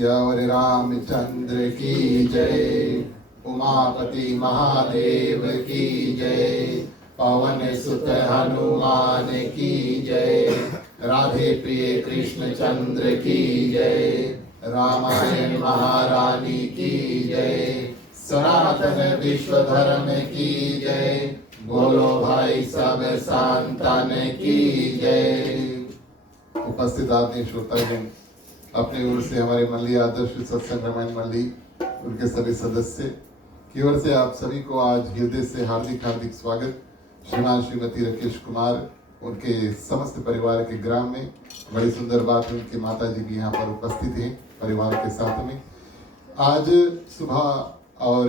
सियावर रामचंद्र की जय। उमापति महादेव की जय। पवन सुत हनुमान की जय। राधे प्रिय कृष्ण चंद्र की जय। रामायण महारानी की जय। सनातन विश्व धर्म की जय। बोलो भाई सब संतान की जय। उपस्थित आदरणीय श्रोतागण, अपनी ओर से हमारे मंडली आदर्श सत्संग रामायण मंडली उनके सभी सदस्य की ओर से आप सभी को आज हृदय से हार्दिक हार्दिक स्वागत। श्रीमान श्रीमती राकेश कुमार उनके समस्त परिवार के ग्राम में, बड़ी सुंदर बात है उनके माता जी भी यहाँ पर उपस्थित हैं परिवार के साथ में। आज सुबह और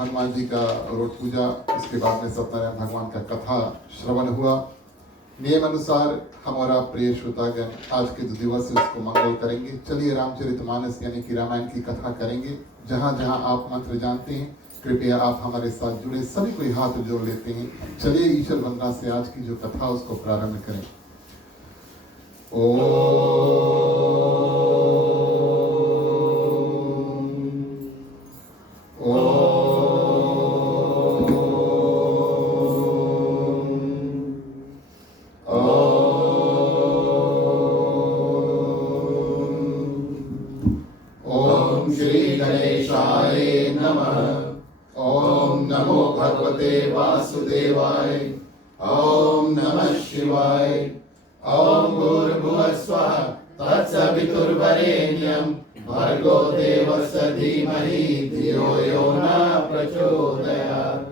हनुमान जी का रोट पूजा, उसके बाद में सत्यनारायण भगवान का कथा श्रवण हुआ। नियम अनुसार हमारा प्रिय श्रोतागण आज के जो दिवस है उसको मंगल करेंगे। चलिए रामचरितमानस यानी कि रामायण की कथा करेंगे। जहाँ जहाँ आप मंत्र जानते हैं कृपया आप हमारे साथ जुड़े, सभी कोई हाथ जोड़ लेते हैं। चलिए ईश्वर वंदना से आज की जो कथा उसको प्रारंभ करें। ओम श्री गणेशाय नमः। ओम नमो भगवते वासुदेवाय। ओम नमः शिवाय। ओम भूर्भुवः स्वः तत्सवितुर्वरेण्यं भर्गो देवस्य धीमहि धियो यो न प्रचोदयात्।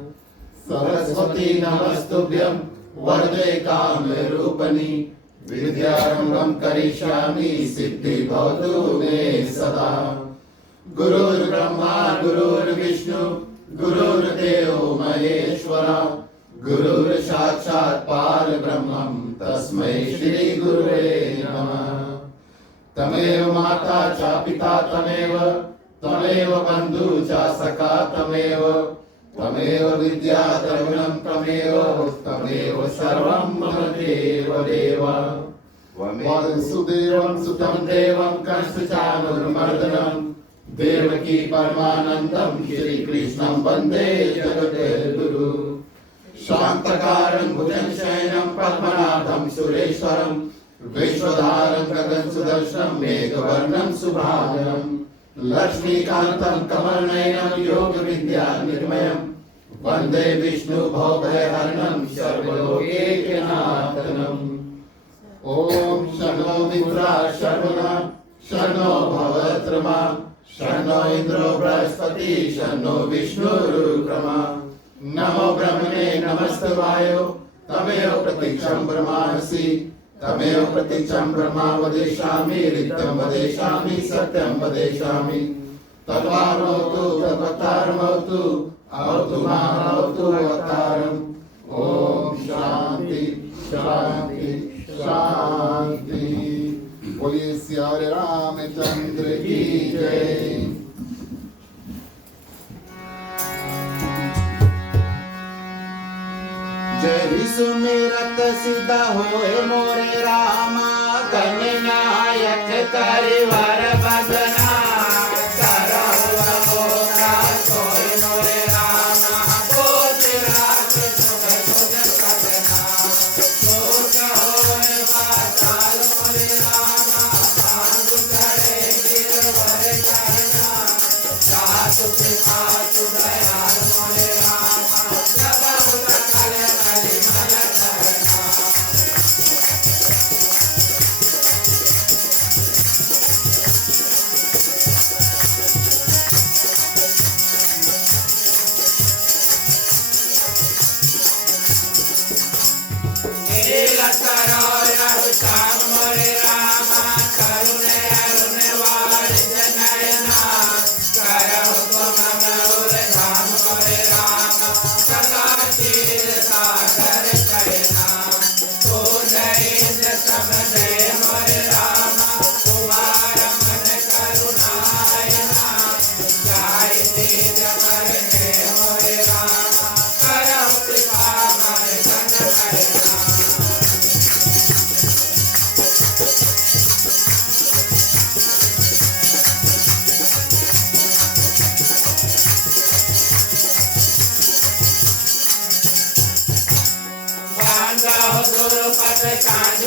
सरस्वती नमस्तुभ्यं वरदे कामरूपिणी विद्यारंभं करिष्यामि सिद्धि भवतु मे सदा। गुरुर्ब्रह्मा गुरुर्विष्णु गुरुर्देवो महेश्वरा। गुरुर्साक्षात् परब्रह्मं तस्मै श्री गुरुवे नमः। तमेव माता च पिता तमेव बन्धु च सखा तमेव विद्या द्रविणं तमेव सर्वं मम देवदेव। वासुदेवं सुतं देवं कंसचाणूरमर्दनं देवकी परमानन्दं श्रीकृष्णं वन्दे जगद्गुरु। शान्तकारं भुजगशयनं पद्मनाभं सुरेश्वरं विश्वधारं गगनसदृशं मेघवर्णं शुभांगं लक्ष्मीकान्तं कमलनयनं योगविद्यानिर्मयं वन्दे विष्णु भवभयहरणं सर्वलोकैकनाथम्। ॐ शन्नो मित्राः शर्वणा शन्नो भवत्रमा शन्नो इन्द्रो बृहस्पति शन्नो विष्णुरुक्रमा। नमो ब्रह्मणे नमस्तवायो तमेव प्रतीक्षं ब्रह्मासि तमेव प्रतीक्षं ब्रह्मा वदिष्यामि ऋतं वदिष्यामि सत्यं वदिष्यामि। तद्वारोतु तद्वतारमोतु अवतु मामवतु अवतारम्। ॐ शान्ति शान्ति शान्ति। बोलिए सियावर रामचंद्र की जय। जय सुमिरत सिद्ध होए मोरे रामा गणनायक करिवर बदना।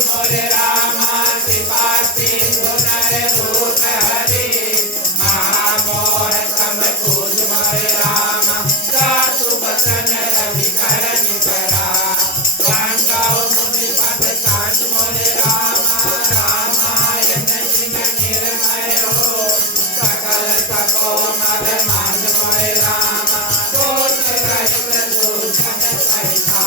मोरे रामा कृपा सिंधु नर रूप हरि महामोह तम पूज मोरे रामा साधु वचन रवि करण करा गांधाव मुनि पद कांत मोरे रामा रामायण जिन निर्मय हो सकल तको मल मान मोरे रामा दोष रहित दूषण सहिता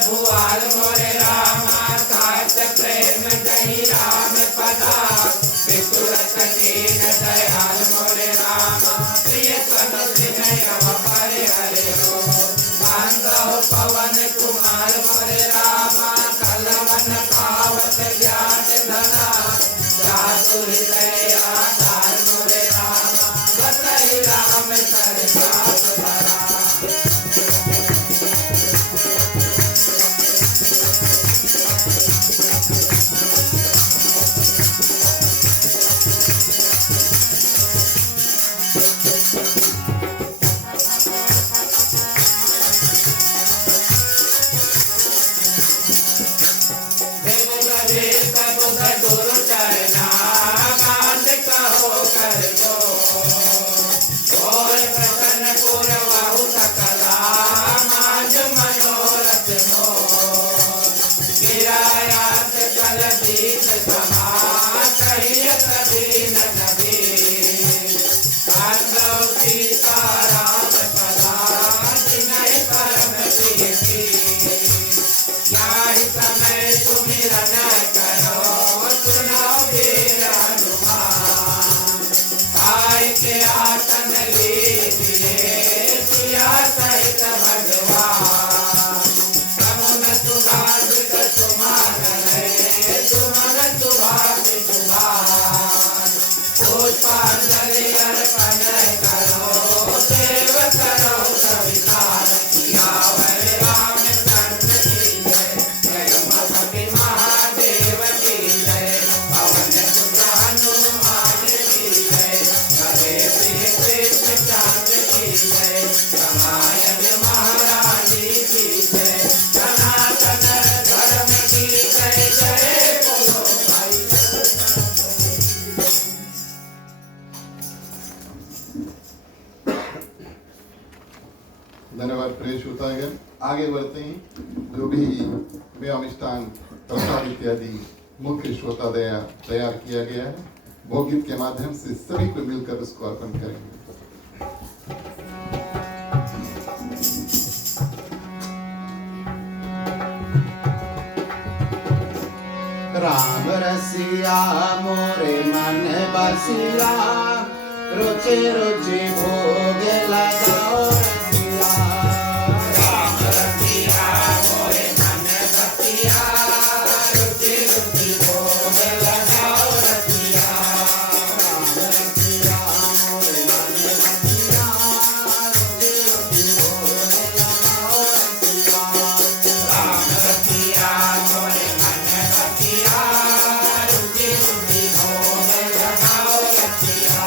भुआल मोरे रामा साच प्रेम दही राम पदा पितुरत दीन दयाल मोरे रामा प्रिय सन विनय हरे हरे हो बांधव पवन कुमार मोरे रामा कलवन पावत ज्ञान धना जातु हृदय आधार मोरे रामा बसहि राम सर साथ धरा धन्यवाद प्रिय श्रोतागण। आगे बढ़ते हैं। जो भी व्यायाम मिष्टान प्रसाद इत्यादि मुख्य श्रोता तैयार किया गया है, वो गीत के माध्यम से सभी को मिलकर उसको अर्पण करेंगे। राम रसिया मोरे मन बसिया रुचि रुचि भोग लगाओ रसिया। राम रसिया मोरे मन बसिया रुचि रुचि भोग लगाओ रसिया। राम रसिया मोरे मन बसिया रुचि रुचि भोग लगाओ रसिया। राम रसिया मोरे मन बसिया रुचि रुचि भोग लगाओ रसिया।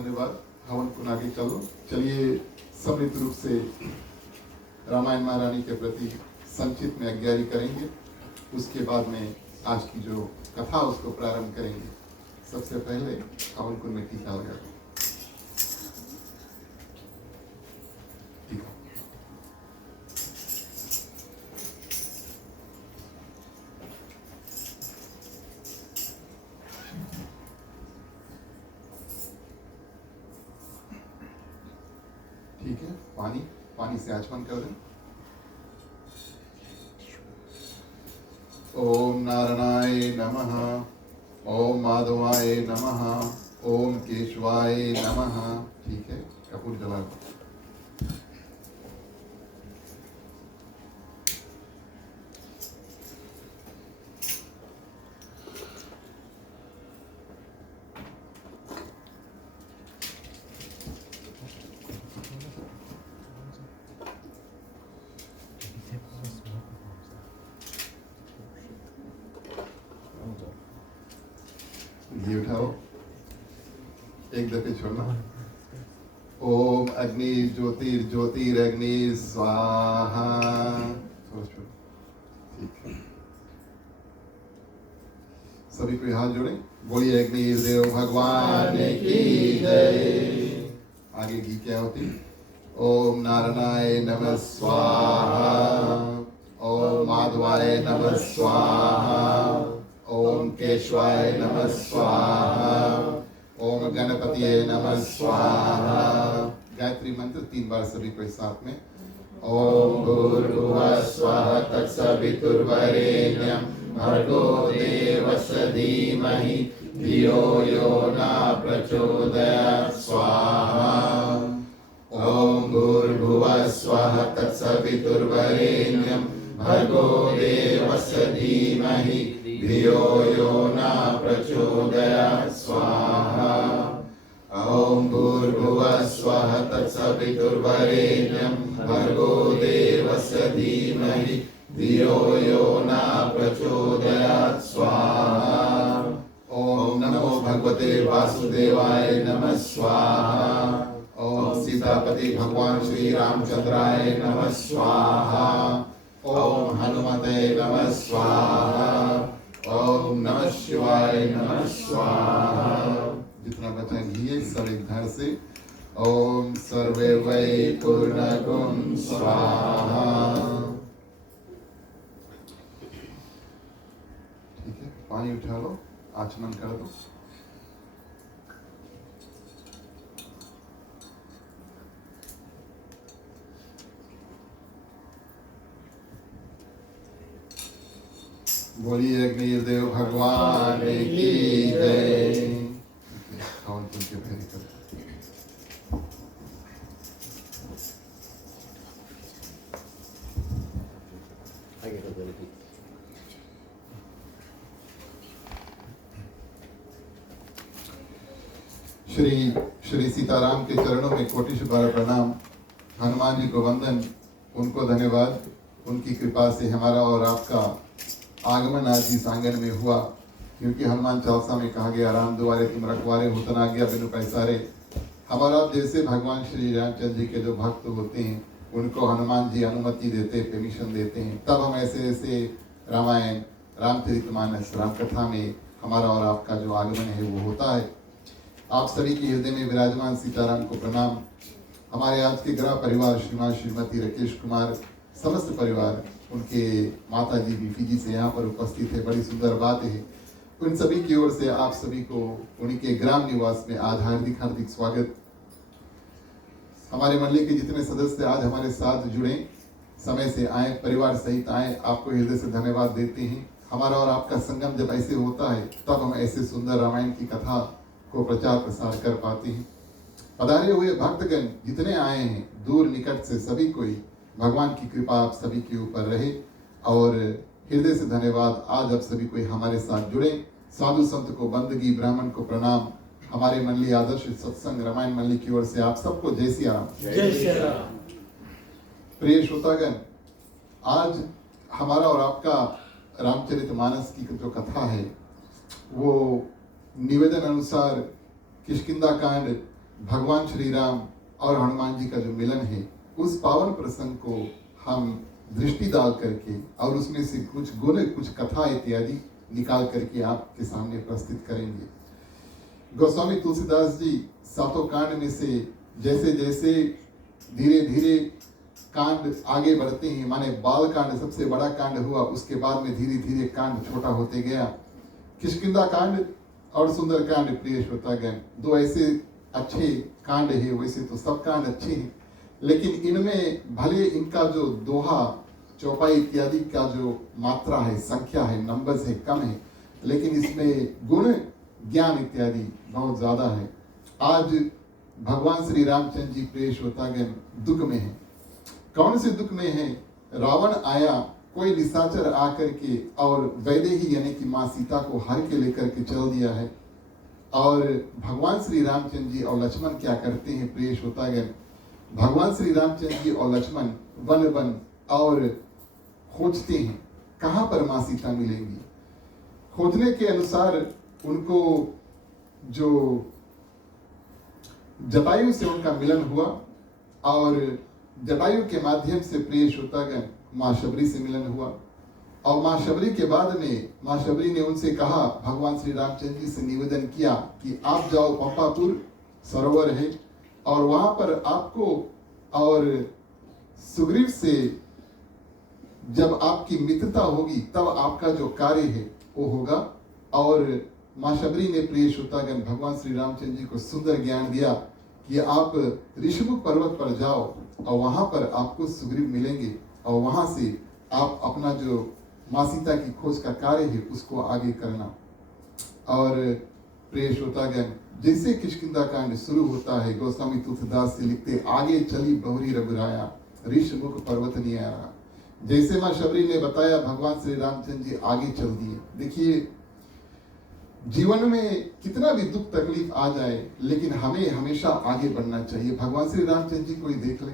धन्यवाद। हवन कुंड आगे चलो। चलिए सम्मिलित रूप से रामायण महारानी के प्रति संक्षिप्त में आज्ञारी करेंगे। उसके बाद में आज की जो कथा उसको प्रारंभ करेंगे। सबसे पहले हवन कुंड में टीका लगा दो। ठीक है, पानी से आचमन कर दें। ओम नारायणाय नमः, ओम माधवाय नमः, ओम केशवाय नमः। ठीक है, कपूर जला दो। घी उठाओ, एक दफे छोड़ना। ओम अग्नि ज्योतिर्ज्योतिरग्नि स्वाहा। ठीक है, सभी कोई हाथ जोड़े, बोलिए अग्निदेव भगवान की जय। आगे घी क्या होती? ओम नारायणाय नमः स्वाहा, ओम माधवाय नमः स्वाहा, ओम केशवाय नमः स्वाहा, ओम गणपतिये नमः स्वाहा। गायत्री मंत्र 3 बार सभी को साथ में। ओम भूर्भुवः स्वः तत्सवितुर्वरेण्यं भर्गो देवस्य धीमहि धियो यो न प्रचोदयात् स्वाहा। ओम भूर्भुवः स्वः तत्सवितुर्वरेण्यं भर्गो देवस्य धीमहि धियो यो न प्रचोदयात् स्वाहा। ओम भूर्भुवः स्वः तत्सवितुर्वरेण्यं भर्गो देवस्य धीमहि धियो यो न प्रचोदयात् स्वाहा। ओम नमो भगवते वासुदेवाय नमः स्वाहा। ओम सीतापति भगवान श्री रामचंद्राय नमः स्वाहा। ओम हनुमते नमः स्वाहा। ओम नमः शिवाय नमः स्वाहा। जितना बचा घी है सब एक धार से। ओम सर्वे वै पूर्णगुं स्वाहा। ठीक है, पानी उठा लो, आचमन कर दो। बोलिए अग्निदेव भगवान की जय। हवन कुंड के फेरे कर। श्री सीताराम के चरणों में कोटिश बार प्रणाम। हनुमान जी को वंदन, उनको धन्यवाद। उनकी कृपा से हमारा और आपका आगमन आज इस आंगन में हुआ, क्योंकि हनुमान चालीसा में कहा गया, राम दुआरे तुम रखवारे होतन आ गया बिनु पैसारे। हमारा जैसे भगवान श्री रामचंद्र जी के जो भक्त होते हैं उनको हनुमान जी अनुमति देते, परमिशन देते हैं, तब हम ऐसे ऐसे रामायण, रामचरितमानस, राम कथा में हमारा और आपका जो आगमन है वो होता है। आप सभी के हृदय में विराजमान सीताराम को प्रणाम। हमारे आज के गृह परिवार श्रीमान श्रीमती राकेश कुमार, समस्त परिवार, उनके माता जी बीफी जी से यहाँ पर उपस्थित है, बड़ी सुंदर बात है। उन सभी की ओर से आप सभी को उनके ग्राम निवास में आज हार्दिक हार्दिक स्वागत। हमारे मंडली के जितने सदस्य आज हमारे साथ जुड़े, समय से आए, परिवार सहित आए, आपको हृदय से धन्यवाद देते हैं। हमारा और आपका संगम जब ऐसे होता है तब हम ऐसे सुंदर रामायण की कथा को प्रचार प्रसार कर पाते हैं। पधारे हुए भक्तगण जितने आए हैं दूर निकट से, सभी कोई भगवान की कृपा आप सभी के ऊपर रहे और हृदय से धन्यवाद। आज आप सभी कोई हमारे साथ जुड़े। साधु संत को बंदगी, ब्राह्मण को प्रणाम। हमारे मंडली आदर्श सत्संग रामायण मंडली की ओर से आप सबको जय श्री राम। जय श्री राम। प्रिय श्रोतागण, आज हमारा और आपका रामचरितमानस की जो कथा है वो निवेदन अनुसार किष्किंधा कांड भगवान श्री राम और हनुमान जी का जो मिलन है, उस पावन प्रसंग को हम दृष्टि डाल करके और उसमें से कुछ गुण, कुछ कथा इत्यादि निकाल करके आपके सामने प्रस्तुत करेंगे। गोस्वामी तुलसीदास जी सातों कांड में से जैसे जैसे धीरे धीरे कांड आगे बढ़ते हैं, माने बाल कांड सबसे बड़ा कांड हुआ, उसके बाद में धीरे धीरे कांड छोटा होते गया। किष्किंधा कांड और सुंदर कांड प्रिय श्रोतागण, दो ऐसे अच्छे कांड है। वैसे तो सब कांड अच्छे हैं, लेकिन इनमें भले इनका जो दोहा चौपाई इत्यादि का जो मात्रा है, संख्या है, नंबर्स है, कम है, लेकिन इसमें गुण ज्ञान इत्यादि बहुत ज्यादा है। आज भगवान श्री रामचंद्र जी प्रिय श्रोतागण दुख में है। कौन से दुख में है? रावण आया, कोई निशाचर आकर के और वैदेही यानी कि माँ सीता को हर के लेकर के चल दिया है। और भगवान श्री रामचंद्र जी और लक्ष्मण क्या करते हैं प्रिय श्रोतागण? भगवान श्री रामचंद्र जी और लक्ष्मण वन वन और खोजते हैं कहाँ पर माँ सीता मिलेंगी। खोजने के अनुसार उनको जो जटायु से उनका मिलन हुआ और जटायु के माध्यम से प्रिय श्रोतागण माँ शबरी से मिलन हुआ। और माँ शबरी के बाद में माँ शबरी ने उनसे कहा, भगवान श्री रामचंद्र जी से निवेदन किया कि आप जाओ, पंपापुर सरोवर है और वहां पर आपको और सुग्रीव से जब आपकी मित्रता होगी तब आपका जो कार्य है वो होगा। और माँ शबरी ने प्रिय श्रोतागण भगवान श्री रामचंद्र जी को सुंदर ज्ञान दिया कि आप ऋषिमुख पर्वत पर जाओ और वहां पर आपको सुग्रीव मिलेंगे और वहां से आप अपना जो माँ सीता की खोज का कार्य है उसको आगे करना। और प्रिय श्रोतागण जैसे किष्किंधा कांड शुरू होता है, गोस्वामी तुलसीदास से लिखते, आगे चली बहुरी रघुराया ऋषिमुख पर्वत नहीं आया। जैसे माँ शबरी ने बताया, भगवान श्री रामचंद्र जी आगे चल दिए। देखिए जीवन में कितना भी दुख तकलीफ आ जाए, लेकिन हमें हमेशा आगे बढ़ना चाहिए। भगवान श्री रामचंद्र जी को ही देख ले,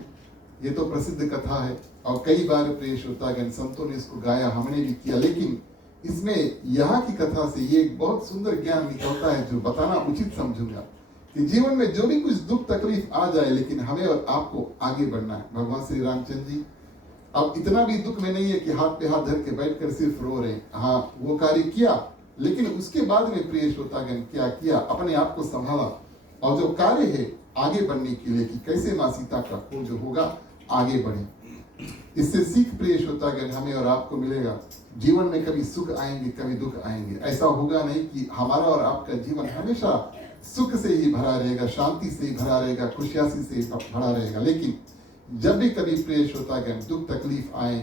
ये तो प्रसिद्ध कथा है और कई बार प्रिय श्रोतागण संतों ने इसको गाया, हमने भी किया। लेकिन इसमें यहाँ की कथा से ये एक बहुत सुंदर ज्ञान निकलता है जो बताना उचित समझूंगा कि जीवन में जो भी कुछ दुख तकलीफ आ जाए, लेकिन हमें और आपको आगे बढ़ना है। भगवान श्री रामचंद्र जी अब इतना भी दुख में नहीं है कि हाथ पे हाथ धर के बैठकर सिर्फ रो रहे। हाँ, वो कार्य किया, लेकिन उसके बाद में प्रिय श्रोतागण क्या किया? अपने आप को संभाला और जो कार्य है आगे बढ़ने के लिए कि कैसे माँ सीता का खोज होगा, आगे बढ़े। इससे सीख प्रिय श्रोतागण हमें और आपको मिलेगा। जीवन में कभी सुख आएंगे, कभी दुख आएंगे। ऐसा होगा नहीं कि हमारा और आपका जीवन हमेशा सुख से ही भरा रहेगा, शांति से ही भरा रहेगा, खुशहाली से ही भरा रहेगा। लेकिन जब भी कभी प्रिय श्रोतागण दुख तकलीफ आए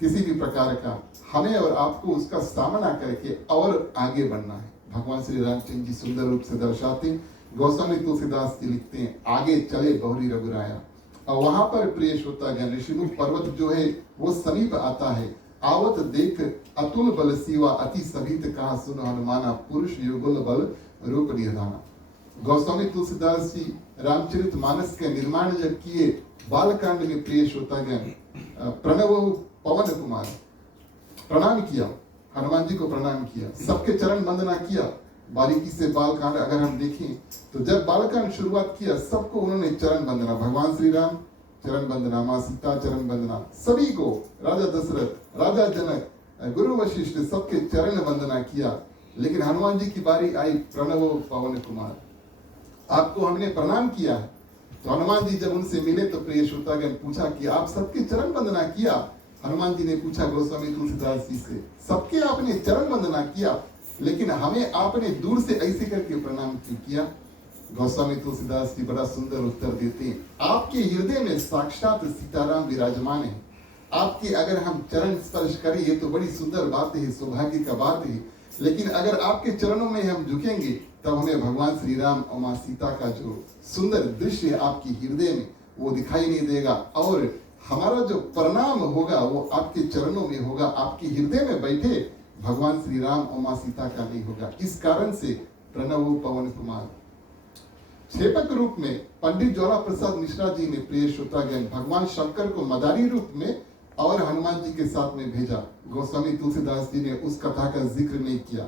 किसी भी प्रकार का, हमें और आपको उसका सामना करके और आगे बढ़ना है। भगवान श्री रामचंद्र जी सुंदर रूप से दर्शाते, गोस्वामी तुलसीदास जी लिखते हैं, आगे चले बहुरी रघुराया। और वहां पर प्रिय श्रोतागण ऋषिमुख पर्वत जो है वो समीप आता है। आवत देख अतुल बल सिवा अति सभित कहा सुन हनुमाना, पुरुष युगल बल रूप निधाना। गोस्वामी तुलसीदास जी रामचरित मानस के निर्माण जब किए, बालकांड में प्रिय श्रोतागण प्रणव पवन कुमार प्रणाम किया, हनुमान जी को प्रणाम किया, सबके चरण वंदना किया। बारीकी से बालकांड अगर हम देखें तो जब बालकांड शुरुआत किया सबको उन्होंने चरण वंदना, भगवान श्री राम चरण वंदना, माँ सीता चरण वंदना, सभी को, राजा दशरथ, राजा जनक, गुरु वशिष्ठ, सबके चरण वंदना किया। लेकिन हनुमान जी की बारी आई, प्रणव पवन कुमार, आपको हमने प्रणाम किया है। तो हनुमान जी जब उनसे मिले तो प्रिय श्रोतागण पूछा कि आप सबके चरण वंदना किया? हनुमान जी ने पूछा गोस्वामी तुलसीदास जी से, सबके आपने चरण वंदना किया, लेकिन हमें आपने दूर से ऐसे करके प्रणाम क्यों किया? गोस्वामी तुलसीदास जी बड़ा सुंदर उत्तर देते हैं, आपके हृदय में साक्षात सीताराम विराजमान है। आपके अगर हम चरण स्पर्श करें ये तो बड़ी सुंदर बात है, सौभाग्य का बात है, लेकिन अगर आपके चरणों में हम झुकेंगे तब हमें भगवान श्री राम और माँ सीता का जो सुंदर दृश्य है आपके हृदय में वो दिखाई नहीं देगा। और हमारा जो प्रणाम होगा वो आपके चरणों में होगा, आपके हृदय में बैठे भगवान श्री राम और माँ सीता का नहीं होगा। इस कारण से प्रणव पवन कुमार। क्षेपक रूप में पंडित ज्वाला प्रसाद मिश्रा जी ने प्रिय श्रोतागण भगवान शंकर को मदारी रूप में और हनुमान जी के साथ में भेजा। गोस्वामी तुलसीदास जी ने उस कथा का जिक्र नहीं किया।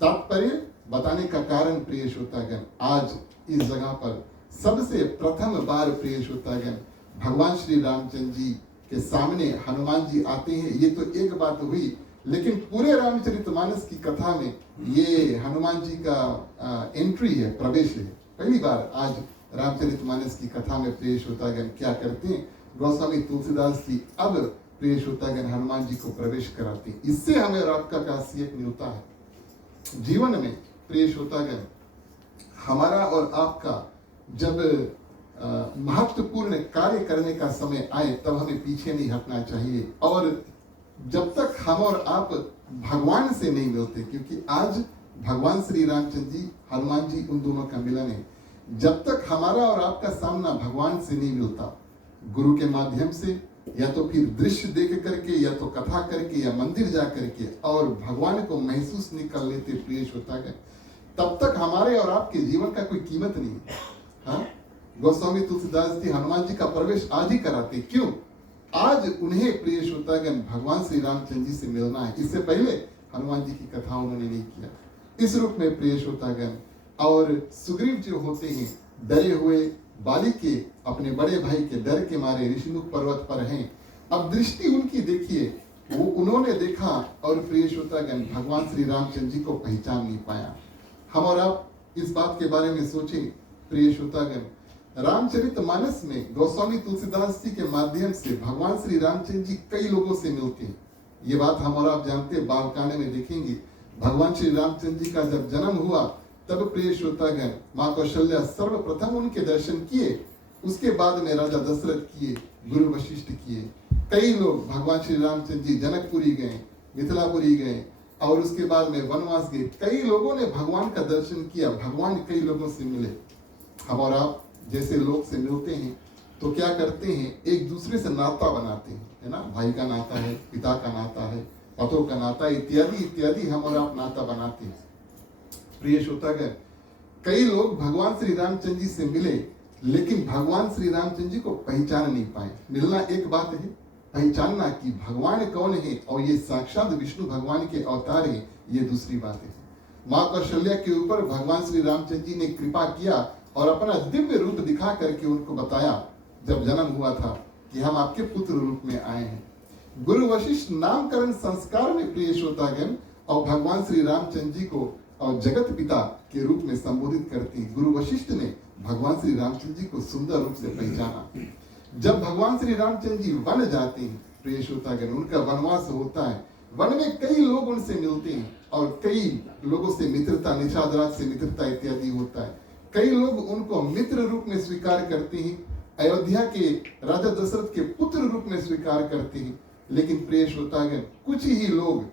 तात्पर्य बताने का कारण प्रिय श्रोतागण, आज इस जगह पर सबसे प्रथम बार प्रिय श्रोतागण भगवान श्री रामचंद्र जी के सामने हनुमान जी आते हैं। ये तो एक बात हुई, लेकिन पूरे रामचरितमानस की कथा में ये हनुमान जी का एंट्री है, प्रवेश है। पहली बार आज रामचरितमानस की कथा में प्रिय श्रोतागण क्या करते हैं, गोस्वामी तुलसीदास जी अब प्रिय श्रोतागण हनुमान जी को प्रवेश कराते हैं। इससे हमें और आपका क्या सीख मिलता है जीवन में प्रिय श्रोतागण, हमारा और आपका जब महत्वपूर्ण कार्य करने का समय आए तब हमें पीछे नहीं हटना चाहिए। और जब तक हम और आप भगवान से नहीं मिलते, क्योंकि आज भगवान श्री रामचंद्र जी हनुमान जी उन दोनों का मिलन है, जब तक हमारा और आपका सामना भगवान से नहीं मिलता, गुरु के माध्यम से या तो फिर दृश्य देख करके या तो कथा करके या मंदिर जा करके और भगवान को महसूस नहीं कर लेते प्रिय श्रोतागण, तब तक हमारे और आपके जीवन का कोई कीमत नहीं है। हाँ, गोस्वामी तुलसीदास जी हनुमान जी का प्रवेश आज ही कराते। क्यों? आज उन्हें प्रिय श्रोतागण भगवान श्री रामचंद्र जी से मिलना है। इससे पहले हनुमान जी की कथा उन्होंने नहीं किया इस रूप में प्रिय श्रोतागण। और सुग्रीव जो होते हैं डरे हुए बाली के अपने बड़े भाई के डर के मारे ऋषिमुख पर्वत पर हैं। अब दृष्टि उनकी देखिए, वो उन्होंने देखा और प्रिय श्रोतागण भगवान श्री रामचंद्र जी को पहचान नहीं पाया। हम और आप इस बात के बारे में सोचें प्रिय श्रोतागण, रामचरितमानस में गोस्वामी तुलसीदास जी के माध्यम से भगवान श्री रामचंद्र जी कई लोगों से मिलते हैं। ये बात हम और आप जानते हैं, बालकांड में देखेंगे भगवान श्री रामचंद्र जी का जब जन्म हुआ तब प्रिय श्रोतागण माँ कौशल्या सर्वप्रथम उनके दर्शन किए, उसके बाद में राजा दशरथ किए, गुरु वशिष्ठ किए। कई लोग भगवान श्री रामचंद्र जी जनकपुरी गए, मिथिलापुरी गए और उसके बाद में वनवास गए। कई लोगों ने भगवान का दर्शन किया, भगवान कई लोगों से मिले। हम और आप जैसे लोग से मिलते हैं तो क्या करते हैं, एक दूसरे से नाता बनाते हैं, है ना। भाई का नाता है, पिता का नाता है, पतों का नाता इत्यादि इत्यादि हम और आप नाता बनाते हैं। प्रिय श्रोतागण, कई लोग भगवान श्री रामचंद्र जी से मिले लेकिन भगवान श्री रामचंद्र जी को पहचान नहीं पाए। मिलना एक बात है, पहचानना कि भगवान कौन है और ये साक्षात विष्णु भगवान के अवतार है, ये दूसरी बात है। माँ कौशल्या के ऊपर भगवान श्री रामचंद्र जी ने कृपा किया और अपना दिव्य रूप दिखा करके उनको बताया जब जन्म हुआ था कि हम आपके पुत्र रूप में आए हैं। गुरु वशिष्ठ नामकरण संस्कार में प्रिय श्रोतागण और भगवान श्री रामचंद्र जी को और जगत पिता के रूप में संबोधित करती। गुरु वशिष्ठ ने भगवान श्री रामचंद्र जी को सुंदर रूप से पहचाना। जब भगवान श्री रामचंद्र जी वन जाते हैं प्रिय श्रोतागण, उनका वनवास होता है, वन में कई लोग उनसे मिलते हैं और कई लोगों से मित्रता, निषाद राज से मित्रता इत्यादि होता है। कई लोग उनको मित्र रूप में स्वीकार करते हैं, अयोध्या के राजा दशरथ के पुत्र रूप में स्वीकार करते हैं। लेकिन प्रिय श्रोतागण, कुछ ही लोग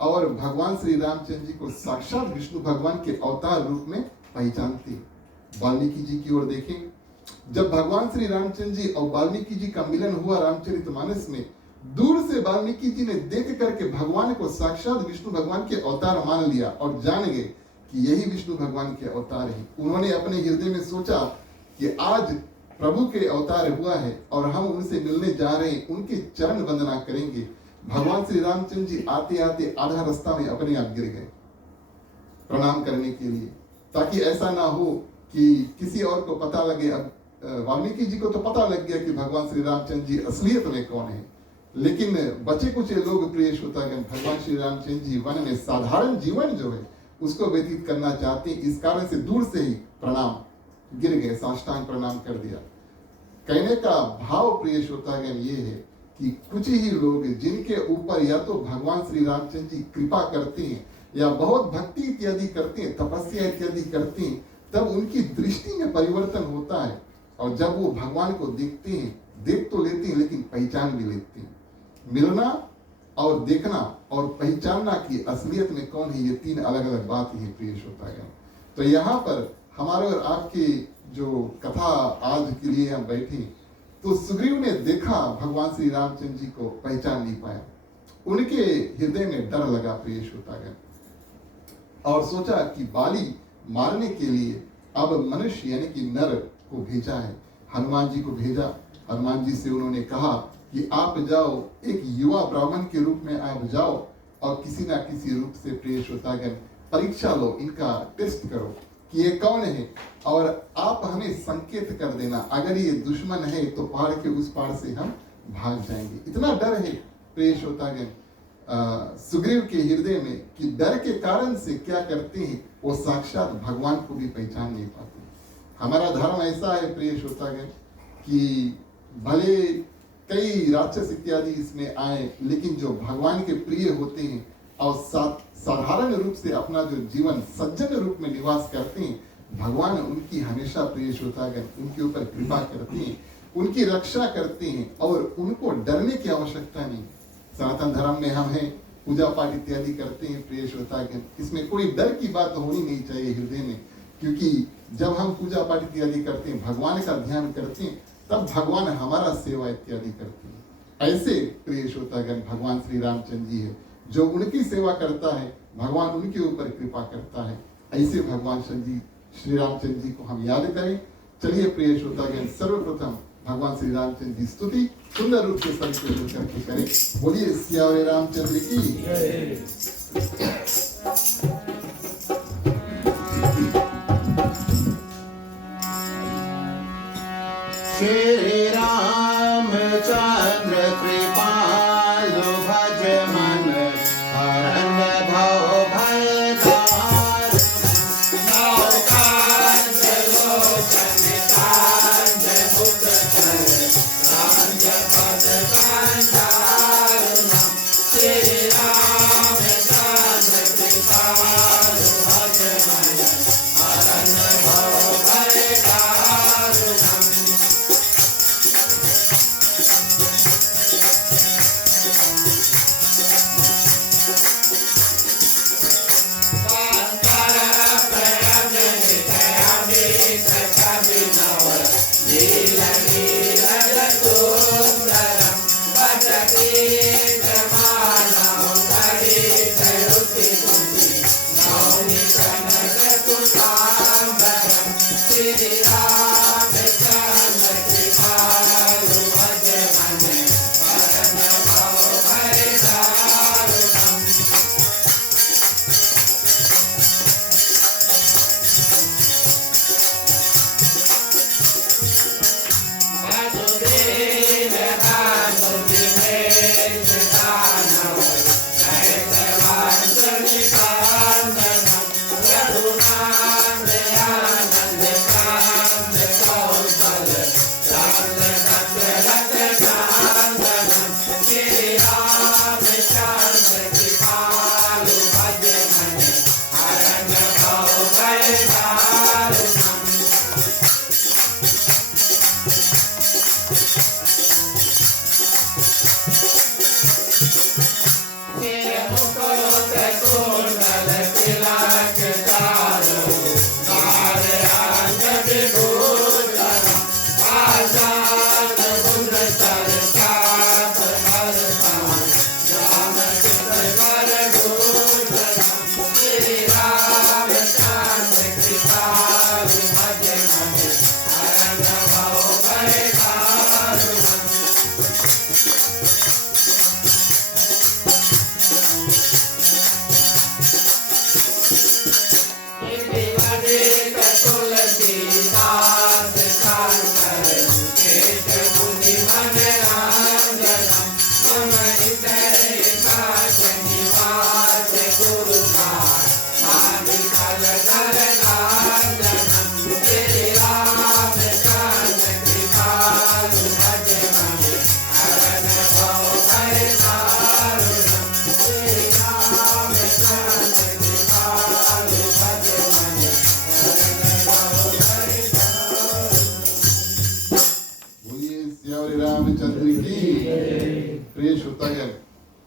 और भगवान श्री रामचंद्र जी को साक्षात विष्णु भगवान के अवतार रूप में पहचानते हैं। वाल्मीकि जी की ओर देखें, जब भगवान श्री रामचंद्र जी और वाल्मीकि जी का मिलन हुआ रामचरितमानस में, दूर से वाल्मीकि जी ने देख करके भगवान को साक्षात विष्णु भगवान के अवतार मान लिया और जान गए कि यही विष्णु भगवान के अवतार है। उन्होंने अपने हृदय में सोचा कि आज प्रभु के अवतार हुआ है और हम उनसे मिलने जा रहे हैं, उनके चरण वंदना करेंगे। भगवान श्री रामचंद्र जी आते आते आधा रास्ता में अपने आप गिर गए प्रणाम करने के लिए, ताकि ऐसा ना हो कि किसी और को पता लगे। अब वाल्मीकि जी को तो पता लग गया कि भगवान श्री रामचंद्र जी असलियत में कौन है, लेकिन बचे कुछ लोग प्रिय श्रोतागण भगवान श्री रामचंद्र जी वन में साधारण जीवन जो है उसको व्यतीत करना चाहते हैं। इस कारण से दूर से ही प्रणाम, गिर गए, साष्टांग प्रणाम कर दिया। कहने का भाव प्रिय श्रोतागण ये है कि कुछ ही लोग जिनके ऊपर या तो भगवान श्री रामचंद्र जी कृपा करते हैं या बहुत भक्ति इत्यादि करते हैं, तपस्या इत्यादि करते हैं, तब उनकी दृष्टि में परिवर्तन होता है और जब वो भगवान को देखते हैं, देख तो लेते हैं लेकिन पहचान भी लेते हैं। मिलना और देखना और पहचानना की असलियत में कौन है, ये तीन अलग अलग बात है प्रिय श्रोतागण। तो यहाँ पर हमारे और आपकी जो कथा आज के लिए हम बैठे, तो सुग्रीव ने देखा भगवान श्री रामचंद्र जी को, पहचान नहीं पाया। उनके हृदय में डर लगा प्रिय श्रोतागण और सोचा कि बाली मारने के लिए अब मनुष्य यानी कि नर को भेजा है, हनुमान जी को भेजा। हनुमान जी से उन्होंने कहा कि आप जाओ, एक युवा ब्राह्मण के रूप में आप जाओ और किसी ना किसी रूप से प्रिय श्रोतागण परीक्षा लो, इनका टेस्ट करो। कि ये कौन है, और आप हमें संकेत कर देना, अगर ये दुश्मन है तो पहाड़ के उस पार से हम भाग जाएंगे। इतना डर है प्रिय श्रोतागण सुग्रीव के हृदय में कि डर के कारण से क्या करते हैं वो साक्षात भगवान को भी पहचान नहीं पाते। हमारा धर्म ऐसा है प्रिय श्रोतागण कि भले कई राक्षस इत्यादि इसमें आए, लेकिन जो भगवान के प्रिय होते हैं और साधारण रूप से अपना जो जीवन सज्जन रूप में निवास करते हैं, भगवान उनकी हमेशा प्रिय श्रोतागण उनके ऊपर कृपा करते हैं, उनकी रक्षा करते हैं और उनको डरने की आवश्यकता नहीं। सनातन धर्म में हम हैं, पूजा पाठ इत्यादि करते हैं प्रिय श्रोतागण, इसमें कोई डर की बात होनी नहीं चाहिए हृदय में, क्योंकि जब हम पूजा पाठ इत्यादि करते हैं, भगवान का ध्यान करते हैं, तब भगवान हमारा सेवा इत्यादि करते हैं। ऐसे प्रिय श्रोतागण भगवान श्री रामचंद्र जी है, जो उनकी सेवा करता है भगवान उनके ऊपर कृपा करता है। ऐसे भगवान श्री रामचंद्र जी को हम याद करें। चलिए प्रिय श्रोतागण सर्वप्रथम भगवान श्री रामचंद्र की स्तुति सुंदर रूप से सबके मिल करके करें। बोलिए सियावर रामचंद्र की जय। श्री रामचंद्र कृपालु भज मन हरन भव भय दारुण नौकांत लोचन कांत मुख कर कांत पद कांतारुणम श्री रामचंद्र कृपालु भज मन हरन भव भय दारुणम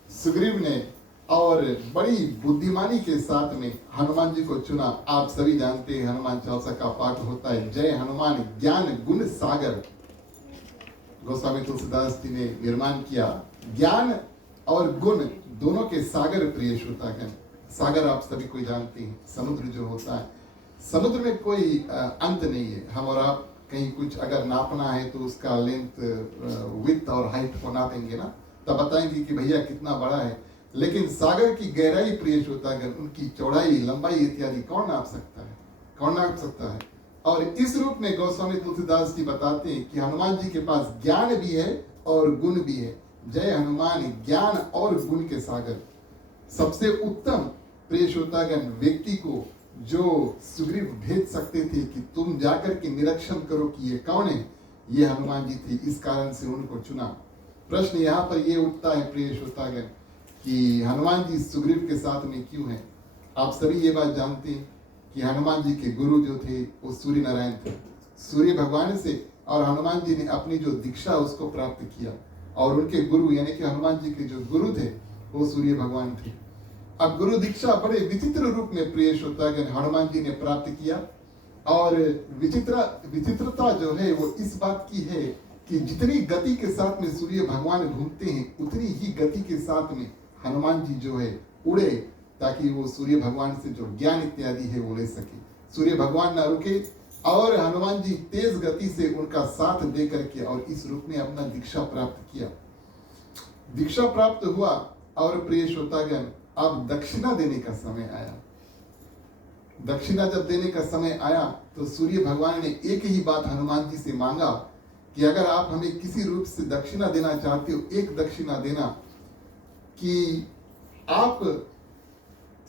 सुग्रीव ने और बड़ी बुद्धिमानी के साथ में हनुमान जी को चुना। आप सभी जानते हैं हनुमान चालीसा का पाठ होता है, जय हनुमान ज्ञान गुण सागर। गोस्वामी तुलसीदास जी ने निर्माण किया। ज्ञान और गुण दोनों के सागर प्रिय श्रोतागण। सागर आप सभी कोई जानते हैं, समुद्र जो होता है, समुद्र में कोई अंत नहीं है। हम और आप कहीं कुछ अगर नापना है तो उसका लेंथ विड्थ और हाइट को नापेंगे ना, तब बताएंगे कि भैया कितना बड़ा है। लेकिन सागर की गहराई प्रिय श्रोतागण, उनकी चौड़ाई लंबाई इत्यादि कौन नाप सकता है? कौन नाप सकता है। और इस रूप में गोस्वामी तुलसीदास जी बताते हैं कि हनुमान जी के पास ज्ञान भी है और गुण भी है। जय हनुमान ज्ञान और गुण के सागर। सबसे उत्तम प्रिय श्रोतागण व्यक्ति को जो सुग्रीव भेज सकते थे कि तुम जाकर के निरीक्षण करो कि ये कौन है, ये हनुमान जी थे। इस कारण से उनको चुना। प्रश्न यहाँ पर ये उठता है प्रिय श्रोतागण कि हनुमान जी सुग्रीव के साथ में क्यों हैं। आप सभी ये बात जानते हैं कि हनुमान जी के गुरु जो थे वो सूर्य नारायण थे। सूर्य भगवान से और हनुमान जी ने अपनी जो दीक्षा उसको प्राप्त किया और उनके गुरु यानी कि हनुमान जी के जो गुरु थे वो सूर्य भगवान थे। अब गुरु दीक्षा बड़े विचित्र रूप में प्रिय श्रोतागण हनुमान जी ने प्राप्त किया। और विचित्रता जो है वो इस बात की है कि जितनी गति के साथ में सूर्य भगवान घूमते हैं उतनी ही गति के साथ में हनुमान जी जो है उड़े, ताकि वो सूर्य भगवान से जो ज्ञान इत्यादि है वो ले सके। सूर्य भगवान ना रुके और हनुमान जी तेज गति से उनका साथ दे करके और इस रूप में अपना दीक्षा प्राप्त किया। दीक्षा प्राप्त हुआ और प्रिय श्रोतागण अब दक्षिणा देने का समय आया। दक्षिणा जब देने का समय आया तो सूर्य भगवान ने एक ही बात हनुमान जी से मांगा कि अगर आप हमें किसी रूप से दक्षिणा देना चाहते हो, एक दक्षिणा देना कि आप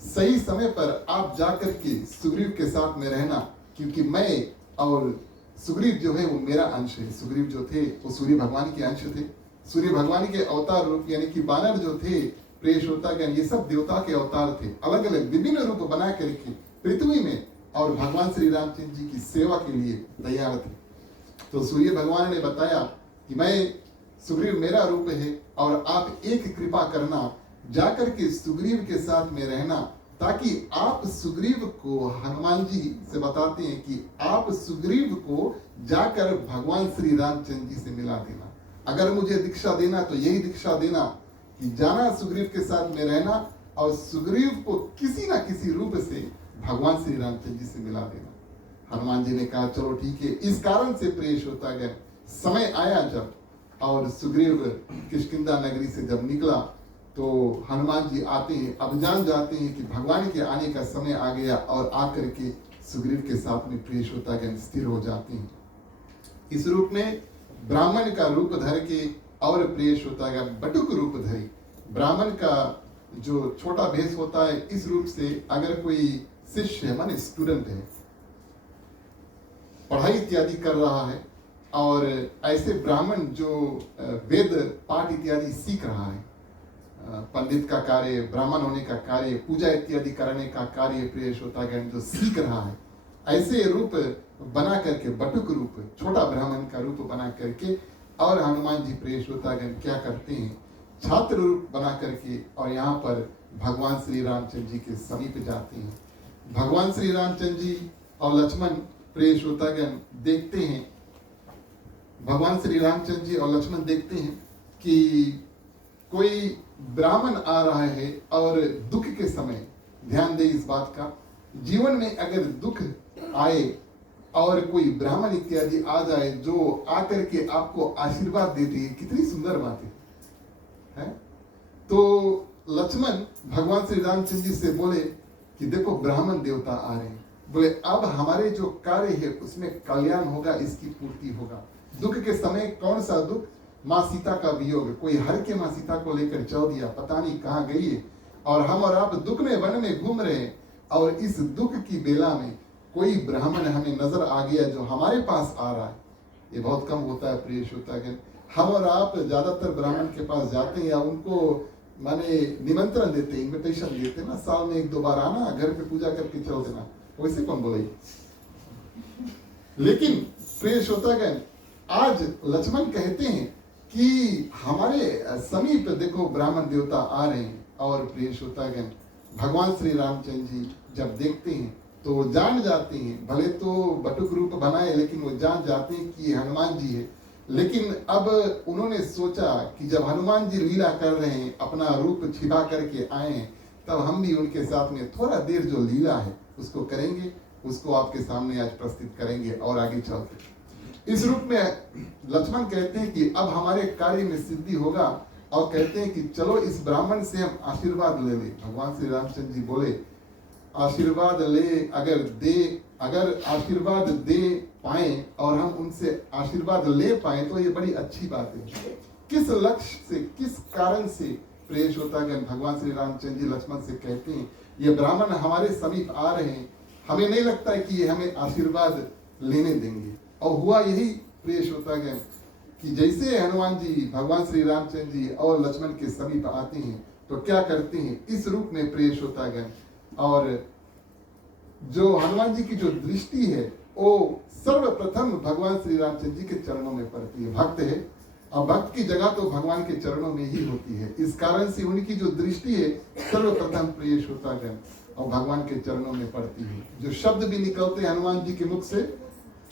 सही समय पर आप जाकर के सुग्रीव के साथ में रहना, क्योंकि मैं और सुग्रीव जो है वो मेरा अंश है। सुग्रीव जो थे वो सूर्य भगवान के अंश थे। सूर्य भगवान के अवतार रूप यानी कि बानर जो थे प्रिय श्रोतागण ये सब देवता के अवतार थे। अलग अलग विभिन्न रूप बना करके पृथ्वी में और भगवान श्री रामचंद्र जी की सेवा के लिए तैयार थे। तो सूर्य भगवान ने बताया कि मैं सुग्रीव मेरा रूप है और आप एक कृपा करना, जाकर के सुग्रीव के साथ में रहना, ताकि आप सुग्रीव को, हनुमान जी से बताते हैं कि आप सुग्रीव को जाकर भगवान श्री रामचंद्र जी से मिला देना। अगर मुझे दीक्षा देना तो यही दीक्षा देना कि जाना सुग्रीव के साथ में रहना और सुग्रीव को किसी ना किसी रूप से भगवान श्री रामचंद्र जी से मिला देना। हनुमान जी ने कहा चलो ठीक है। इस कारण से प्रिय श्रोतागण समय आया जब और सुग्रीव किष्किंधा नगरी से जब निकला तो हनुमान जी आते हैं, अब जान जाते हैं कि भगवान के आने का समय आ गया और आकर के सुग्रीव के साथ में प्रिय श्रोतागण स्थिर हो जाते हैं। इस रूप में ब्राह्मण का रूप धर के और प्रिय श्रोतागण बटुक रूप धरी। ब्राह्मण का जो छोटा भेष होता है, इस रूप से अगर कोई शिष्य माने स्टूडेंट है, पढ़ाई इत्यादि कर रहा है और ऐसे ब्राह्मण जो वेद पाठ इत्यादि सीख रहा है, पंडित का कार्य, ब्राह्मण होने का कार्य, पूजा इत्यादि करने का कार्य प्रिय श्रोतागण जो सीख रहा है, ऐसे रूप बना करके बटुक रूप, छोटा ब्राह्मण का रूप बना करके और हनुमान जी प्रिय श्रोतागण क्या करते हैं, छात्र रूप बना करके और यहाँ पर भगवान श्री रामचंद्र जी के समीप जाते हैं। भगवान श्री रामचंद्र जी और लक्ष्मण प्रिय श्रोतागण देखते हैं, भगवान श्री रामचंद्र जी और लक्ष्मण देखते हैं कि कोई ब्राह्मण आ रहा है और दुख के समय, ध्यान दे इस बात का, जीवन में अगर दुख आए और कोई ब्राह्मण इत्यादि आ जाए जो आकर के आपको आशीर्वाद देते हैं, कितनी सुंदर बात है। तो लक्ष्मण भगवान श्री रामचंद्र जी से बोले कि देखो ब्राह्मण देवता आ रहे हैं, बोले अब हमारे जो कार्य है उसमें कल्याण होगा, इसकी पूर्ति होगा। दुख के समय कौन सा दुख, माँ सीता का वियोग, कोई हर के माँ सीता को लेकर चल दिया, पता नहीं कहाँ गई है और हम और आप दुख में वन में घूम रहे हैं और इस दुख की बेला में कोई ब्राह्मण हमें नजर आ गया जो हमारे पास आ रहा है। ये बहुत कम होता है प्रिय श्रोतागण। हम और आप ज्यादातर ब्राह्मण के पास जाते हैं या उनको माने निमंत्रण देते हैं, इन्विटेशन देते हैं ना, साल में 1-2 बार आना, घर पे पूजा करके चल देना, वैसे कौन बोले। लेकिन प्रिय श्रोतागण आज लक्ष्मण कहते हैं कि हमारे समीप देखो ब्राह्मण देवता आ रहे हैं और प्रिय श्रोतागण भगवान श्री रामचंद्र जी जब देखते हैं तो जान जाते हैं, भले तो बटुक रूप बनाए लेकिन वो जान जाते हैं कि ये हनुमान जी है। लेकिन अब उन्होंने सोचा कि जब हनुमान जी लीला कर रहे हैं, अपना रूप छिपा करके आए हैं, तब हम भी उनके साथ में थोड़ा देर जो लीला है उसको करेंगे, उसको आपके सामने आज प्रस्तुत करेंगे और आगे चलते। इस रूप में लक्ष्मण कहते हैं कि अब हमारे कार्य में सिद्धि होगा और कहते हैं कि चलो इस ब्राह्मण से हम आशीर्वाद ले ले। भगवान श्री रामचंद्र जी बोले आशीर्वाद ले, अगर दे अगर आशीर्वाद दे पाए और हम उनसे आशीर्वाद ले पाए तो ये बड़ी अच्छी बात है। किस लक्ष्य से, किस कारण से प्रिय श्रोतागण भगवान श्री रामचंद्र जी लक्ष्मण से कहते हैं ये ब्राह्मण हमारे समीप आ रहे हैं, हमें नहीं लगता है कि ये हमें आशीर्वाद लेने देंगे। और हुआ यही प्रिय श्रोतागण कि जैसे हनुमान जी भगवान श्री रामचंद्र जी और लक्ष्मण के समीप आते हैं तो क्या करते हैं इस रूप में प्रिय श्रोतागण, और जो हनुमान जी की जो दृष्टि है वो सर्वप्रथम भगवान श्री रामचंद्र जी के चरणों में पड़ती है। भक्त है और भक्त की जगह तो भगवान के चरणों में ही होती है, इस कारण से उनकी जो दृष्टि है सर्वप्रथम प्रिय श्रोतागण और भगवान के चरणों में पड़ती है। जो शब्द भी निकलते हैं हनुमान जी के मुख से,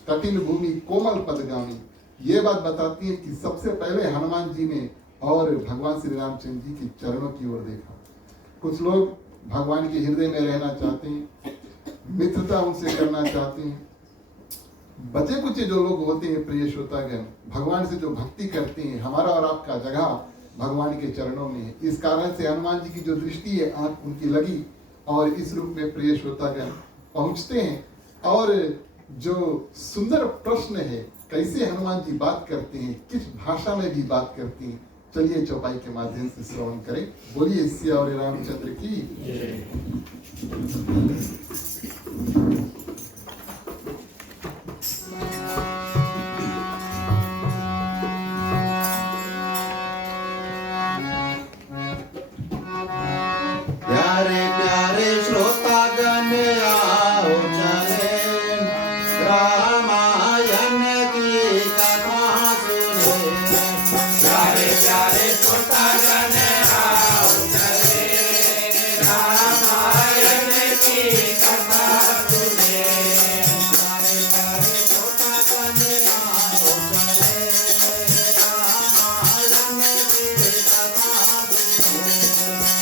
कठिन भूमि कोमल पदगामी, ये बात बताती है कि सबसे पहले हनुमान जी ने और भगवान श्री रामचंद्र जी के चरणों की ओर देखा। कुछ लोग भगवान के हृदय में रहना चाहते हैं, मित्रता उनसे करना चाहते हैं। बचे कुछ जो लोग होते हैं प्रिय श्रोतागण भगवान से जो भक्ति करते हैं, हमारा और आपका जगह भगवान के चरणों में है। इस कारण से हनुमान जी की जो दृष्टि है आंख उनकी लगी और इस रूप में प्रिय श्रोतागण पहुंचते हैं। और जो सुंदर प्रश्न है कैसे हनुमान जी बात करते हैं, किस भाषा में भी बात करते हैं, चलिए चौपाई के माध्यम से श्रवण करें। बोलिए सियावर रामचंद्र की। प्यारे प्यारे श्रोतागण आओ चले रामायण की कथा सुने। प्यारे प्यारे श्रोतागण आओ चले रामायण की कथा सुने। प्यारे प्यारे श्रोतागण आओ चले रामायण की कथा सुने।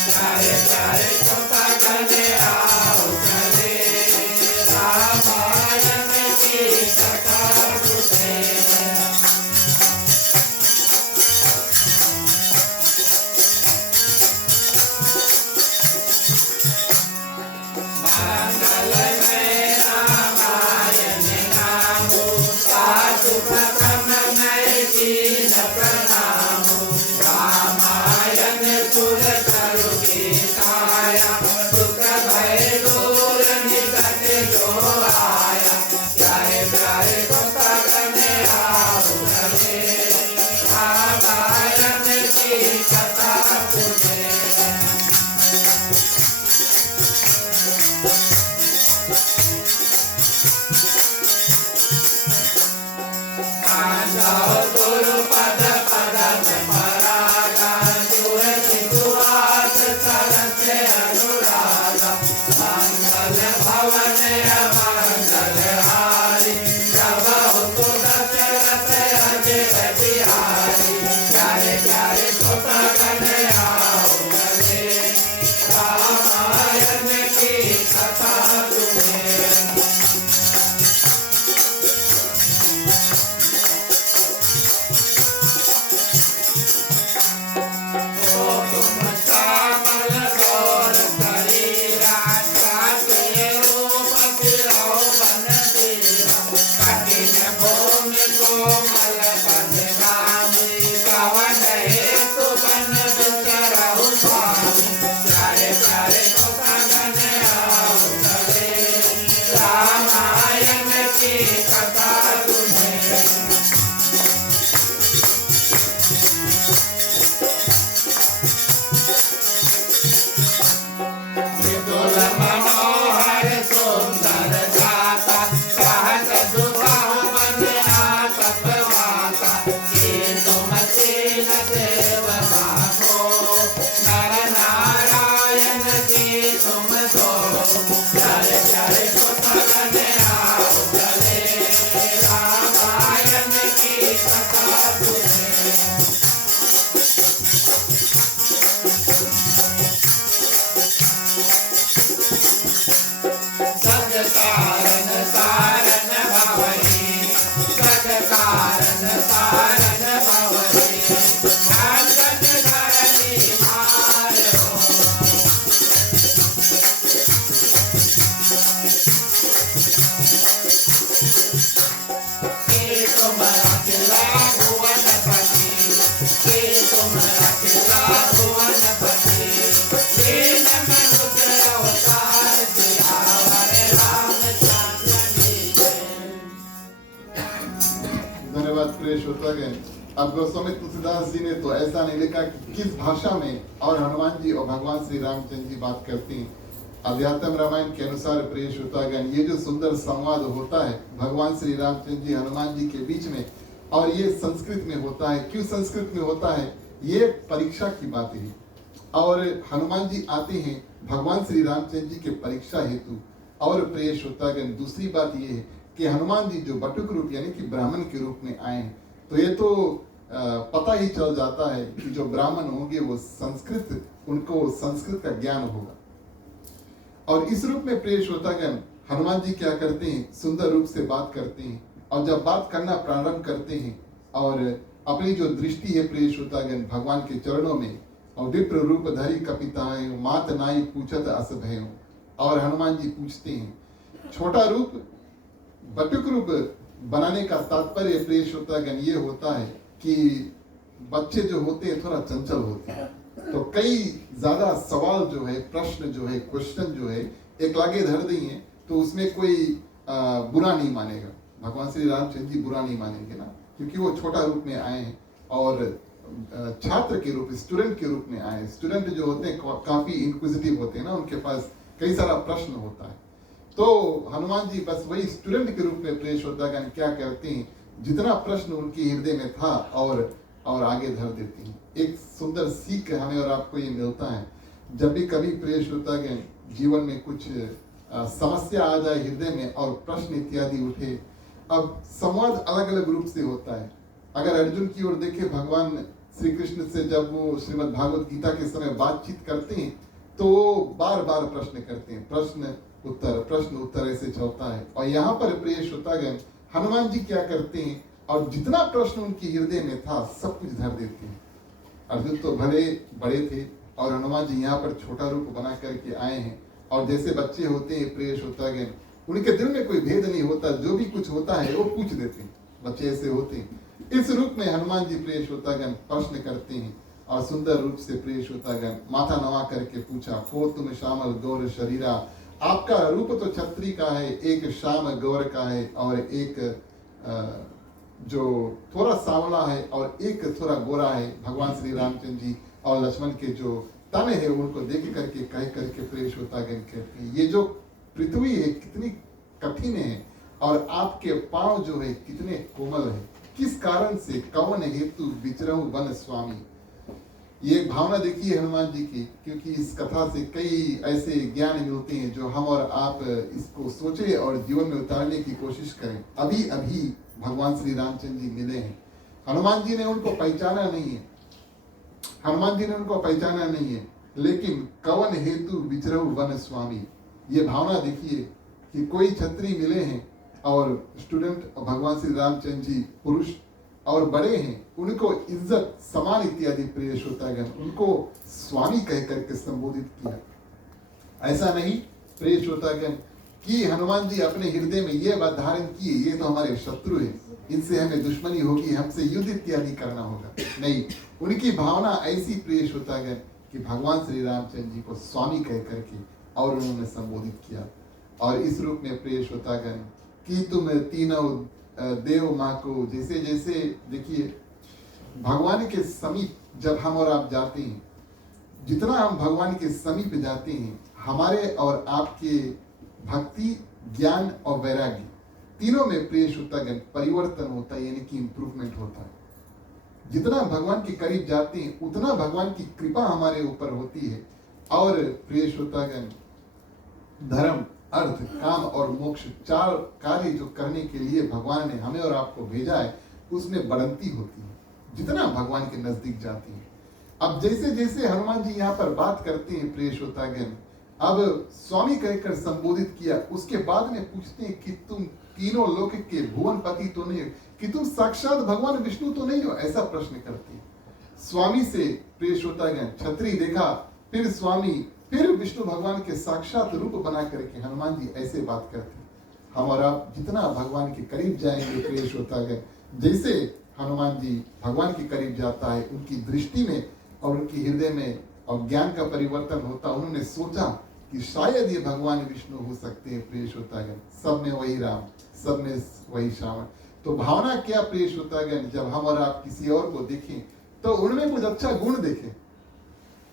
प्यारे प्यारे श्रोतागण आओ चले रामायण की कथा सुने। मंगलमय रामायण नामो साधु प्रथम नय कीन प्रणामो। रामायण सुर तरु गीताया दुख भय दूर निकट जो आया। प्यारे प्यारे श्रोतागण आओ चले रामायण की कथा सुने। गुरु पद पद परागा तुलसी सुवास सरस अनुरागा। मंगल भवन मंगल हारी प्रभु दशरथ अजय बिहारी। प्यारे प्यारे श्रोतागण आओ चले रामायण की कथा सुने। तुम श्यामल गौर शरीरा चाके रूप सिरो बन तेरा। कठिन भूमि कोमल पदगामी कवन हेतु बन बिचरहु स्वामी। प्यारे प्यारे श्रोतागण आओ चले रामायण की कथा सुने। विपुल मनोहर सुंदर गाथा सहज सुबाहु मन आतप माता। कि तुम सीन देव माधो नर नारायण की तुम सो। प्यारे प्यारे श्रोतागण आओ चले रामायण की कथा सुने। सज कारण तारण भवनी सज कारण तारण भवनी। संकट धरनी मारो धन्यवाद प्रिय श्रोतागण। अब गोस्वामी तुलसीदास जी ने तो ऐसा नहीं लिखा कि किस भाषा में और हनुमान जी और भगवान श्री रामचंद्र जी बात करते हैं। अध्यात्म रामायण के अनुसार प्रिय श्रोतागण, ये जो सुंदर संवाद होता है भगवान श्री रामचंद्र जी हनुमान जी के बीच में, और ये संस्कृत में होता है। क्यों संस्कृत में होता है? ये परीक्षा की बात है। और हनुमान जी आते हैं भगवान श्री रामचंद्र जी के परीक्षा हेतु। और प्रिय श्रोतागण, दूसरी बात ये है कि हनुमान जी जो बटुक रूप यानी कि ब्राह्मण के रूप में आए हैं, तो ये तो पता ही चल जाता है कि जो ब्राह्मण होंगे वो संस्कृत, उनको संस्कृत का ज्ञान होगा। और इस रूप में प्रिय श्रोतागण, हनुमान जी क्या करते हैं? सुंदर रूप से बात करते हैं। और जब बात करना प्रारंभ करते हैं और अपनी जो दृष्टि है प्रिय श्रोतागण भगवान के चरणों में, और विप्र रूप धरी कपिताएं मात नाई पूछत अस भयो। और हनुमान जी पूछते हैं। छोटा रूप बटुक रूप बनाने का तात्पर्य प्रिय श्रोतागण ये होता है कि बच्चे जो होते हैं थोड़ा चंचल होते हैं, तो कई ज्यादा सवाल जो है, प्रश्न जो है, क्वेश्चन जो है एक लागे धर देंगे तो उसमें कोई बुरा नहीं मानेगा। भगवान श्री रामचंद्र जी बुरा नहीं मानेंगे ना, क्योंकि वो छोटा रूप में आए हैं और छात्र के रूप, स्टूडेंट के रूप में आए। स्टूडेंट जो होते हैं काफी इंक्विजिटिव होते हैं ना, उनके पास कई सारा प्रश्न होता है। तो हनुमान जी बस वही स्टूडेंट के रूप में प्रिय श्रोतागण क्या करते हैं, जितना प्रश्न उनके हृदय में था और आगे धर देते हैं। एक सुंदर सीख हमें और आपको ये मिलता है, जब भी कभी प्रिय श्रोतागण जीवन में कुछ समस्या आ जाए हृदय में और प्रश्न इत्यादि उठे, अब संवाद अलग अलग रूप से होता है। अगर अर्जुन की ओर देखे, भगवान श्री कृष्ण से जब वो श्रीमद् भागवत गीता के समय बातचीत करते हैं तो वो बार बार प्रश्न करते हैं, प्रश्न उत्तर ऐसे चलता है। और यहाँ पर प्रिय श्रोतागण हनुमान जी क्या करते हैं, और जितना प्रश्न उनके हृदय में था सब कुछ धर देते हैं। अर्जुन तो भले बड़े थे और हनुमान जी यहाँ पर छोटा रूप बना करके आए हैं, और जैसे बच्चे होते हैं प्रिय श्रोतागण, उनके दिल में कोई भेद नहीं होता, जो भी कुछ होता है वो पूछ देते हैं, बच्चे ऐसे होते हैं। इस रूप में हनुमान जी प्रिय श्रोतागण प्रश्न करते हैं और सुंदर रूप से प्रिय श्रोतागण माथा नवा करके पूछा, को तुम श्यामल गौर शरीरा। आपका रूप तो छत्री का है, एक श्याम गौर का है, और एक जो थोड़ा सांवला है और एक थोड़ा गोरा है। भगवान श्री रामचंद्र जी और लक्ष्मण के जो तने हैं उनको देख करके कह करके प्रिय श्रोतागण कहते हैं, ये जो पृथ्वी है कितनी कठिन है और आपके पांव जो है कितने कोमल है, किस कारण से कौन हेतु विचरहु वन स्वामी। ये भावना देखिए हनुमान जी की, क्योंकि इस कथा से कई ऐसे ज्ञान मिलते हैं जो हम और आप इसको सोचे और जीवन में उतारने की कोशिश करें। अभी अभी भगवान श्री रामचंद्र जी मिले हैं, हनुमान जी ने उनको पहचाना नहीं है, लेकिन कवन हेतु विचरहु वन स्वामी। ये भावना देखिए कि कोई छत्री मिले हैं और स्टूडेंट भगवान श्री रामचंद्र जी पुरुष और बड़े हैं, उनको इज्जत सम्मान इत्यादि प्रिय श्रोतागण उनको स्वामी कह करके संबोधित किया। ऐसा नहीं प्रिय श्रोतागण कि हनुमान जी अपने हृदय में ये बात धारण किए, ये तो हमारे शत्रु है, इनसे हमें दुश्मनी होगी, हमसे युद्ध इत्यादि करना होगा। नहीं, उनकी भावना ऐसी प्रिय श्रोतागण कि भगवान श्री रामचंद्र जी को स्वामी कह करके और उन्होंने संबोधित किया। और इस रूप में प्रिय श्रोतागण कि तुम तीनों देव माँ को, जैसे जैसे देखिए भगवान के समीप जब हम और आप जाते हैं, जितना हम भगवान के समीप जाते हैं, हमारे और आपके भक्ति, ज्ञान और वैराग्य तीनों में प्रिय श्रोतागण परिवर्तन होता है, यानी कि इंप्रूवमेंट होता है। जितना भगवान के करीब जाते हैं उतना भगवान की कृपा हमारे ऊपर होती है। और प्रिय श्रोतागण धर्म, अर्थ, काम और मोक्ष चार कार्य जो करने के लिए भगवान ने हमें और आपको भेजा है, उसमें बढ़ंती होती है जितना भगवान के नजदीक जाती है। अब जैसे जैसे हनुमान जी यहाँ पर बात करते हैं प्रिय श्रोतागण, अब स्वामी कहकर संबोधित किया, उसके बाद में पूछते हैं कि तुम तीनों लोक के भुवनपति तो नहीं हो, कि तुम साक्षात भगवान विष्णु तो नहीं हो, ऐसा प्रश्न करते हैं। स्वामी से प्रिय श्रोतागण छत्री देखा, फिर स्वामी, फिर विष्णु भगवान के साक्षात रूप बना करके हनुमान जी ऐसे बात करते हैं। हम और आप जितना भगवान के करीब जाएंगे प्रिय श्रोतागण, जैसे हनुमान जी भगवान के करीब जाता है, उनकी दृष्टि में और उनके हृदय में और ज्ञान का परिवर्तन होता। उन्होंने सोचा कि शायद ये भगवान विष्णु हो सकते हैं प्रिय श्रोतागण, सब में वही राम, सब में वही श्रावण। तो भावना क्या प्रिय श्रोतागण, जब हम और आप किसी और को देखें तो उनमें कुछ अच्छा गुण देखें।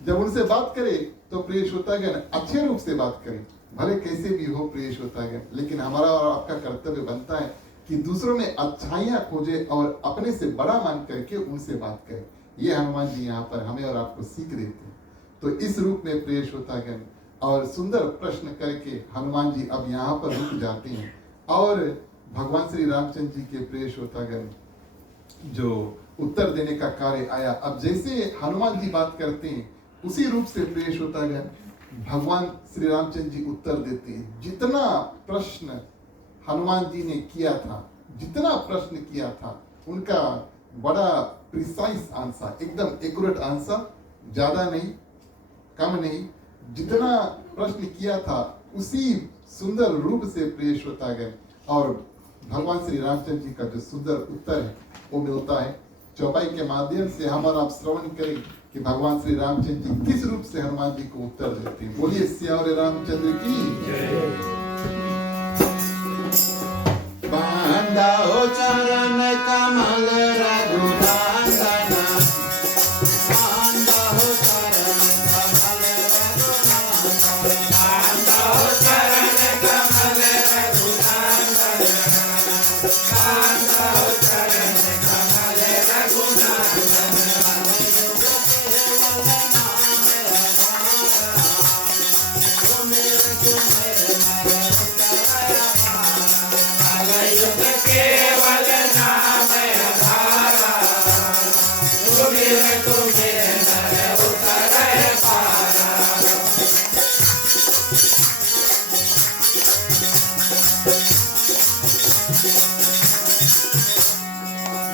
जब उनसे बात करें तो प्रिय श्रोतागण अच्छे रूप से बात करें, भले कैसे भी हो प्रिय श्रोतागण, लेकिन हमारा और आपका कर्तव्य बनता है कि दूसरों में अच्छाइयां खोजे और अपने से बड़ा मान करके उनसे बात करें। ये हनुमान जी यहाँ पर हमें और आपको सीख देते हैं। तो इस रूप में प्रिय श्रोतागण और सुंदर प्रश्न करके हनुमान जी अब यहाँ पर रुक जाते हैं और भगवान श्री रामचंद्र जी के प्रिय श्रोतागण जो उत्तर देने का कार्य आया। अब जैसे हनुमान जी बात करते हैं उसी रूप से प्रिय श्रोतागण भगवान श्री रामचंद्र जी उत्तर देते हैं। जितना प्रश्न हनुमान जी ने किया था, जितना प्रश्न किया था, उनका बड़ा प्रिसाइज आंसर, एकदम एक्यूरेट आंसर, ज्यादा नहीं कम नहीं, जितना प्रश्न किया था उसी सुंदर रूप से प्रिय श्रोतागण और भगवान श्री रामचंद्र जी का जो सुंदर उत्तर है वो मिलता है। चौपाई के माध्यम से हम और आप श्रवण करें कि भगवान श्री रामचंद्र जी किस रूप से हनुमान जी को उत्तर देते हैं। बोलिए सियावर रामचंद्र की जय। बांधो चरण कमल रघुनंदन, बांधो चरण कमल रघुनंदन, बांधो चरण कमल रघुनंदन, बांधो चरण कमल रघुनंदन। केवल नाम आधारा, तुम्हें नर उतर पारा।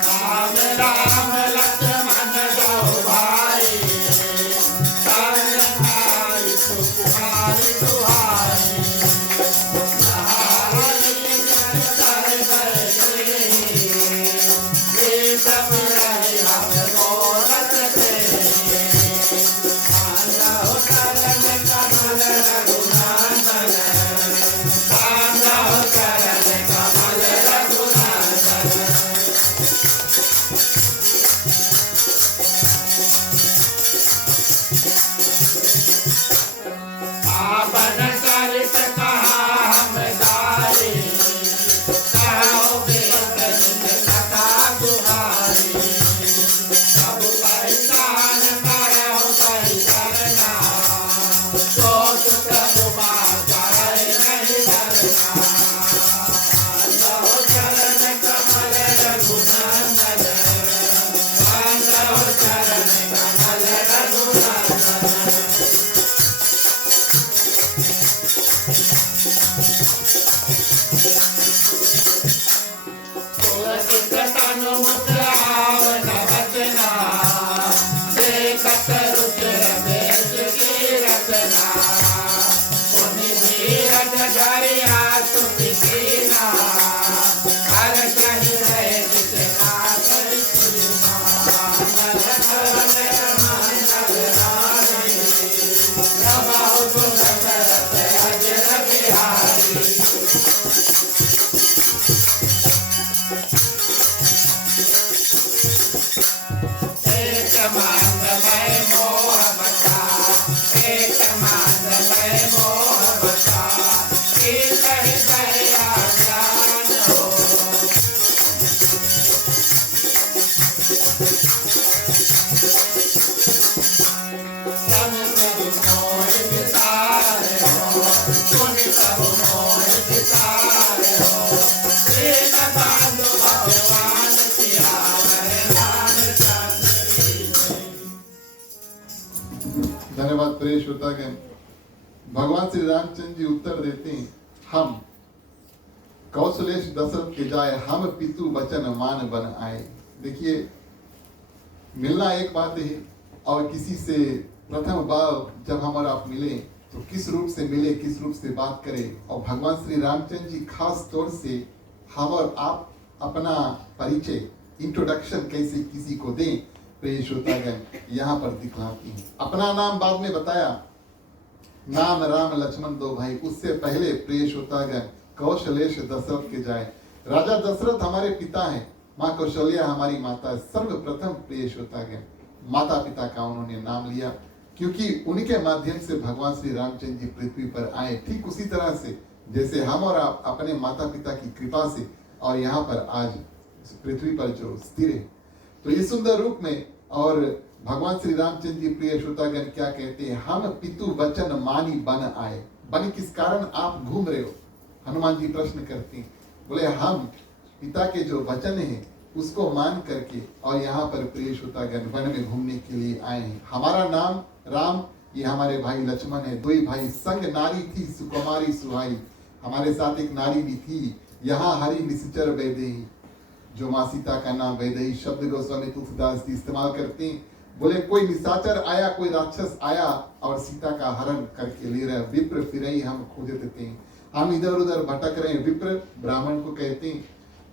राम राम लक्ष्मण दो भाई, संग भाई सुकुमारी दुहाई। धन्यवाद प्रिय श्रोतागण। भगवान श्री रामचंद्र जी उत्तर देते हैं, हम कौशलेश दशरथ के जाए, हम पितु वचन मान बन आए। देखिए, मिलना एक बात है और किसी से प्रथम बार जब हम और आप मिले तो किस रूप से मिले, किस रूप से बात करें। और भगवान श्री रामचंद्र जी खास तौर से हम और आप अपना परिचय, इंट्रोडक्शन कैसे किसी को दें, प्रिय श्रोतागण यहाँ पर दिखलाती हैं। अपना नाम बाद में बताया, नाम राम लक्ष्मण दो भाई, उससे पहले प्रिय श्रोतागण कौशलेश दशरथ के जाए। राजा दशरथ हमारे पिता हैं, माँ कौशल्या हमारी माता है। सर्वप्रथम प्रिय श्रोतागण माता पिता का उन्होंने नाम लिया, क्योंकि उनके माध्यम से भगवान श्री रामचंद्र जी पृथ्वी पर आए। ठीक उसी तरह से जैसे हम और आप अपने माता पिता की कृपा से और यहाँ पर आज पृथ्वी पर जो स्थिर है, तो इस सुंदर रूप में और भगवान श्री रामचंद्र जी प्रिय श्रोतागण क्या कहते हैं, हम पितु वचन मानी बन आए। बन किस कारण आप घूम रहे हो? हनुमान जी प्रश्न करते हैं, बोले हम पिता के जो वचन है उसको मान करके और यहाँ पर प्रिय श्रोतागण वन में घूमने के लिए आए हैं। हमारा नाम राम, ये हमारे भाई लक्ष्मण है। दो ही भाई, संग नारी थी सुकुमारी सुहाई। हमारे साथ एक नारी भी थी, यहाँ हरि निश्चर वैदेही। जो माँ सीता का नाम वैदेही शब्द गोस्वामी तुलसीदास जी इस्तेमाल करते हैं। बोले कोई निशाचर आया, कोई राक्षस आया और सीता का हरण करके ले रहे। विप्र फिरई हम खोजे देते हैं, हम इधर उधर भटक रहे हैं। विप्र ब्राह्मण को कहते हैं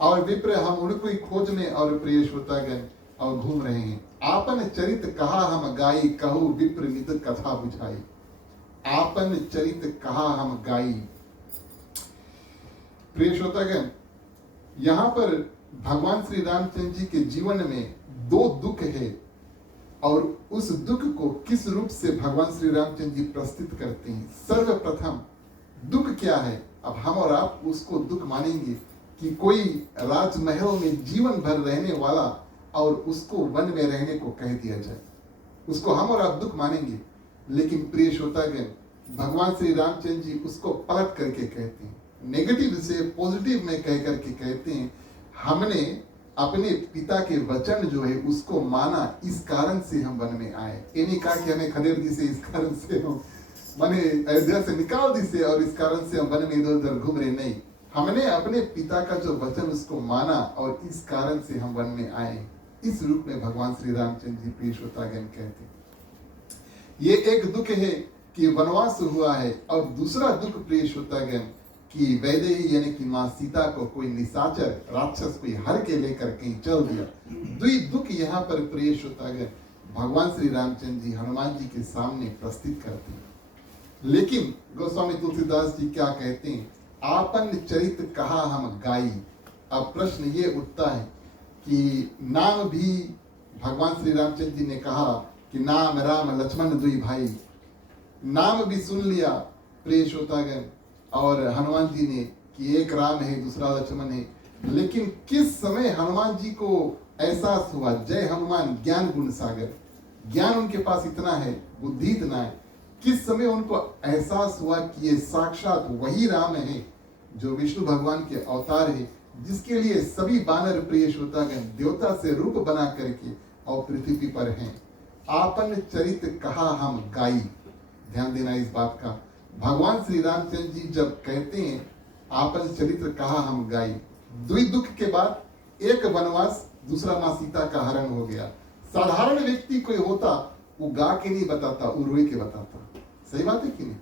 और विप्र हम उनको ही खोज में और प्रिय श्रोतागण और घूम रहे हैं। आपन चरित कहा हम गाई, कहू विप्र नित कथा बुझाई। आपन चरित कहा हम गाई। प्रिय श्रोतागण, यहाँ पर भगवान श्री रामचंद्र जी के जीवन में दो दुख है और उस दुख को किस रूप से भगवान श्री रामचंद्र जी प्रस्तुत करते हैं। सर्वप्रथम दुख क्या है? अब हम और आप उसको दुख मानेंगे कि कोई राजमहल में जीवन भर रहने वाला और उसको वन में रहने को कह दिया जाए, उसको हम और आप दुख मानेंगे। लेकिन प्रिय श्रोतागण, भगवान श्री रामचंद्र जी उसको पलट करके कहते हैं, नेगेटिव से पॉजिटिव में कह करके कहते हैं, हमने अपने पिता के वचन जो है उसको माना, इस कारण से हम वन में आए। ये नहीं कहा कि हमें खदेड़ दी से इस कारण से हम माने अयोध्या से निकाल दी से और इस कारण से हम वन में इधर उधर घूम रहे, नहीं। हमने अपने पिता का जो वचन उसको माना और इस कारण से हम वन में आए। इस रूप में भगवान श्री रामचंद्र जी प्रिय श्रोतागण कहते हैं। ये एक दुख है कि वनवास हुआ है और दूसरा दुख प्रिय श्रोतागण कि वैदेही यानी कि माँ सीता को कोई निशाचर राक्षस कोई हर के लेकर कहीं चल दिया। दुई दुख यहाँ पर प्रिय श्रोतागण भगवान श्री रामचंद्र जी हनुमान जी के सामने प्रस्तुत करते हैं। लेकिन गोस्वामी तुलसीदास जी क्या कहते हैं, आपन चरित कहा हम गाई। अब प्रश्न ये उठता है कि नाम भी भगवान श्री रामचंद्र जी ने कहा कि नाम राम लक्ष्मण दुई भाई, नाम भी सुन लिया प्रिय श्रोतागण और हनुमान जी ने कि एक राम है दूसरा लक्ष्मण है। लेकिन किस समय हनुमान जी को एहसास हुआ, जय हनुमान ज्ञान गुण सागर, ज्ञान उनके पास इतना है, बुद्धि इतना है, किस समय उनको एहसास हुआ कि ये साक्षात वही राम है जो विष्णु भगवान के अवतार है, जिसके लिए सभी वानर प्रिय श्रोतागण देवता से रूप बना करके और पृथ्वी पर हैं। आपन चरित कहा हम गाई। ध्यान देना इस बात का, भगवान श्री रामचंद्र जी जब कहते हैं आपन चरित्र कहा हम गाई, दुई दुख के बाद एक वनवास, दूसरा माँ सीता का हरण हो गया। साधारण व्यक्ति कोई होता वो गा के नहीं बताता, वो रोई के बताता। सही बात है कि नहीं?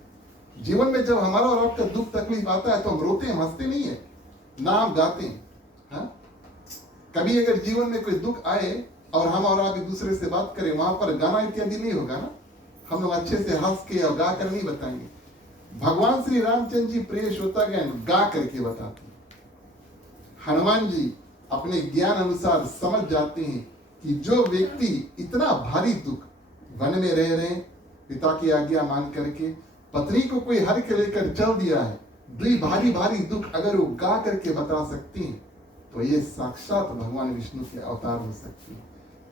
जीवन में जब हमारा और आपका दुख तकलीफ आता है तो हम रोते हैं, हंसते नहीं है ना, हम गाते हैं। हाँ? कभी अगर जीवन में कोई दुख आए और हम और आप एक दूसरे से बात करें, वहां पर गाना इत्यादि नहीं होगा ना, हम लोग अच्छे से हंस के और गा कर नहीं बताएंगे। भगवान श्री रामचंद्र जी प्रिय श्रोतागण गा करके बताते हैं। हनुमान जी अपने ज्ञान अनुसार समझ जाते हैं कि जो व्यक्ति इतना भारी दुख वन में रह रहे, पिता की आज्ञा मान करके पत्नी को कोई हर के लेकर चल दिया है, दुई भारी भारी दुख अगर वो गा करके बता सकती हैं तो ये साक्षात भगवान विष्णु के अवतार हो सकते हैं।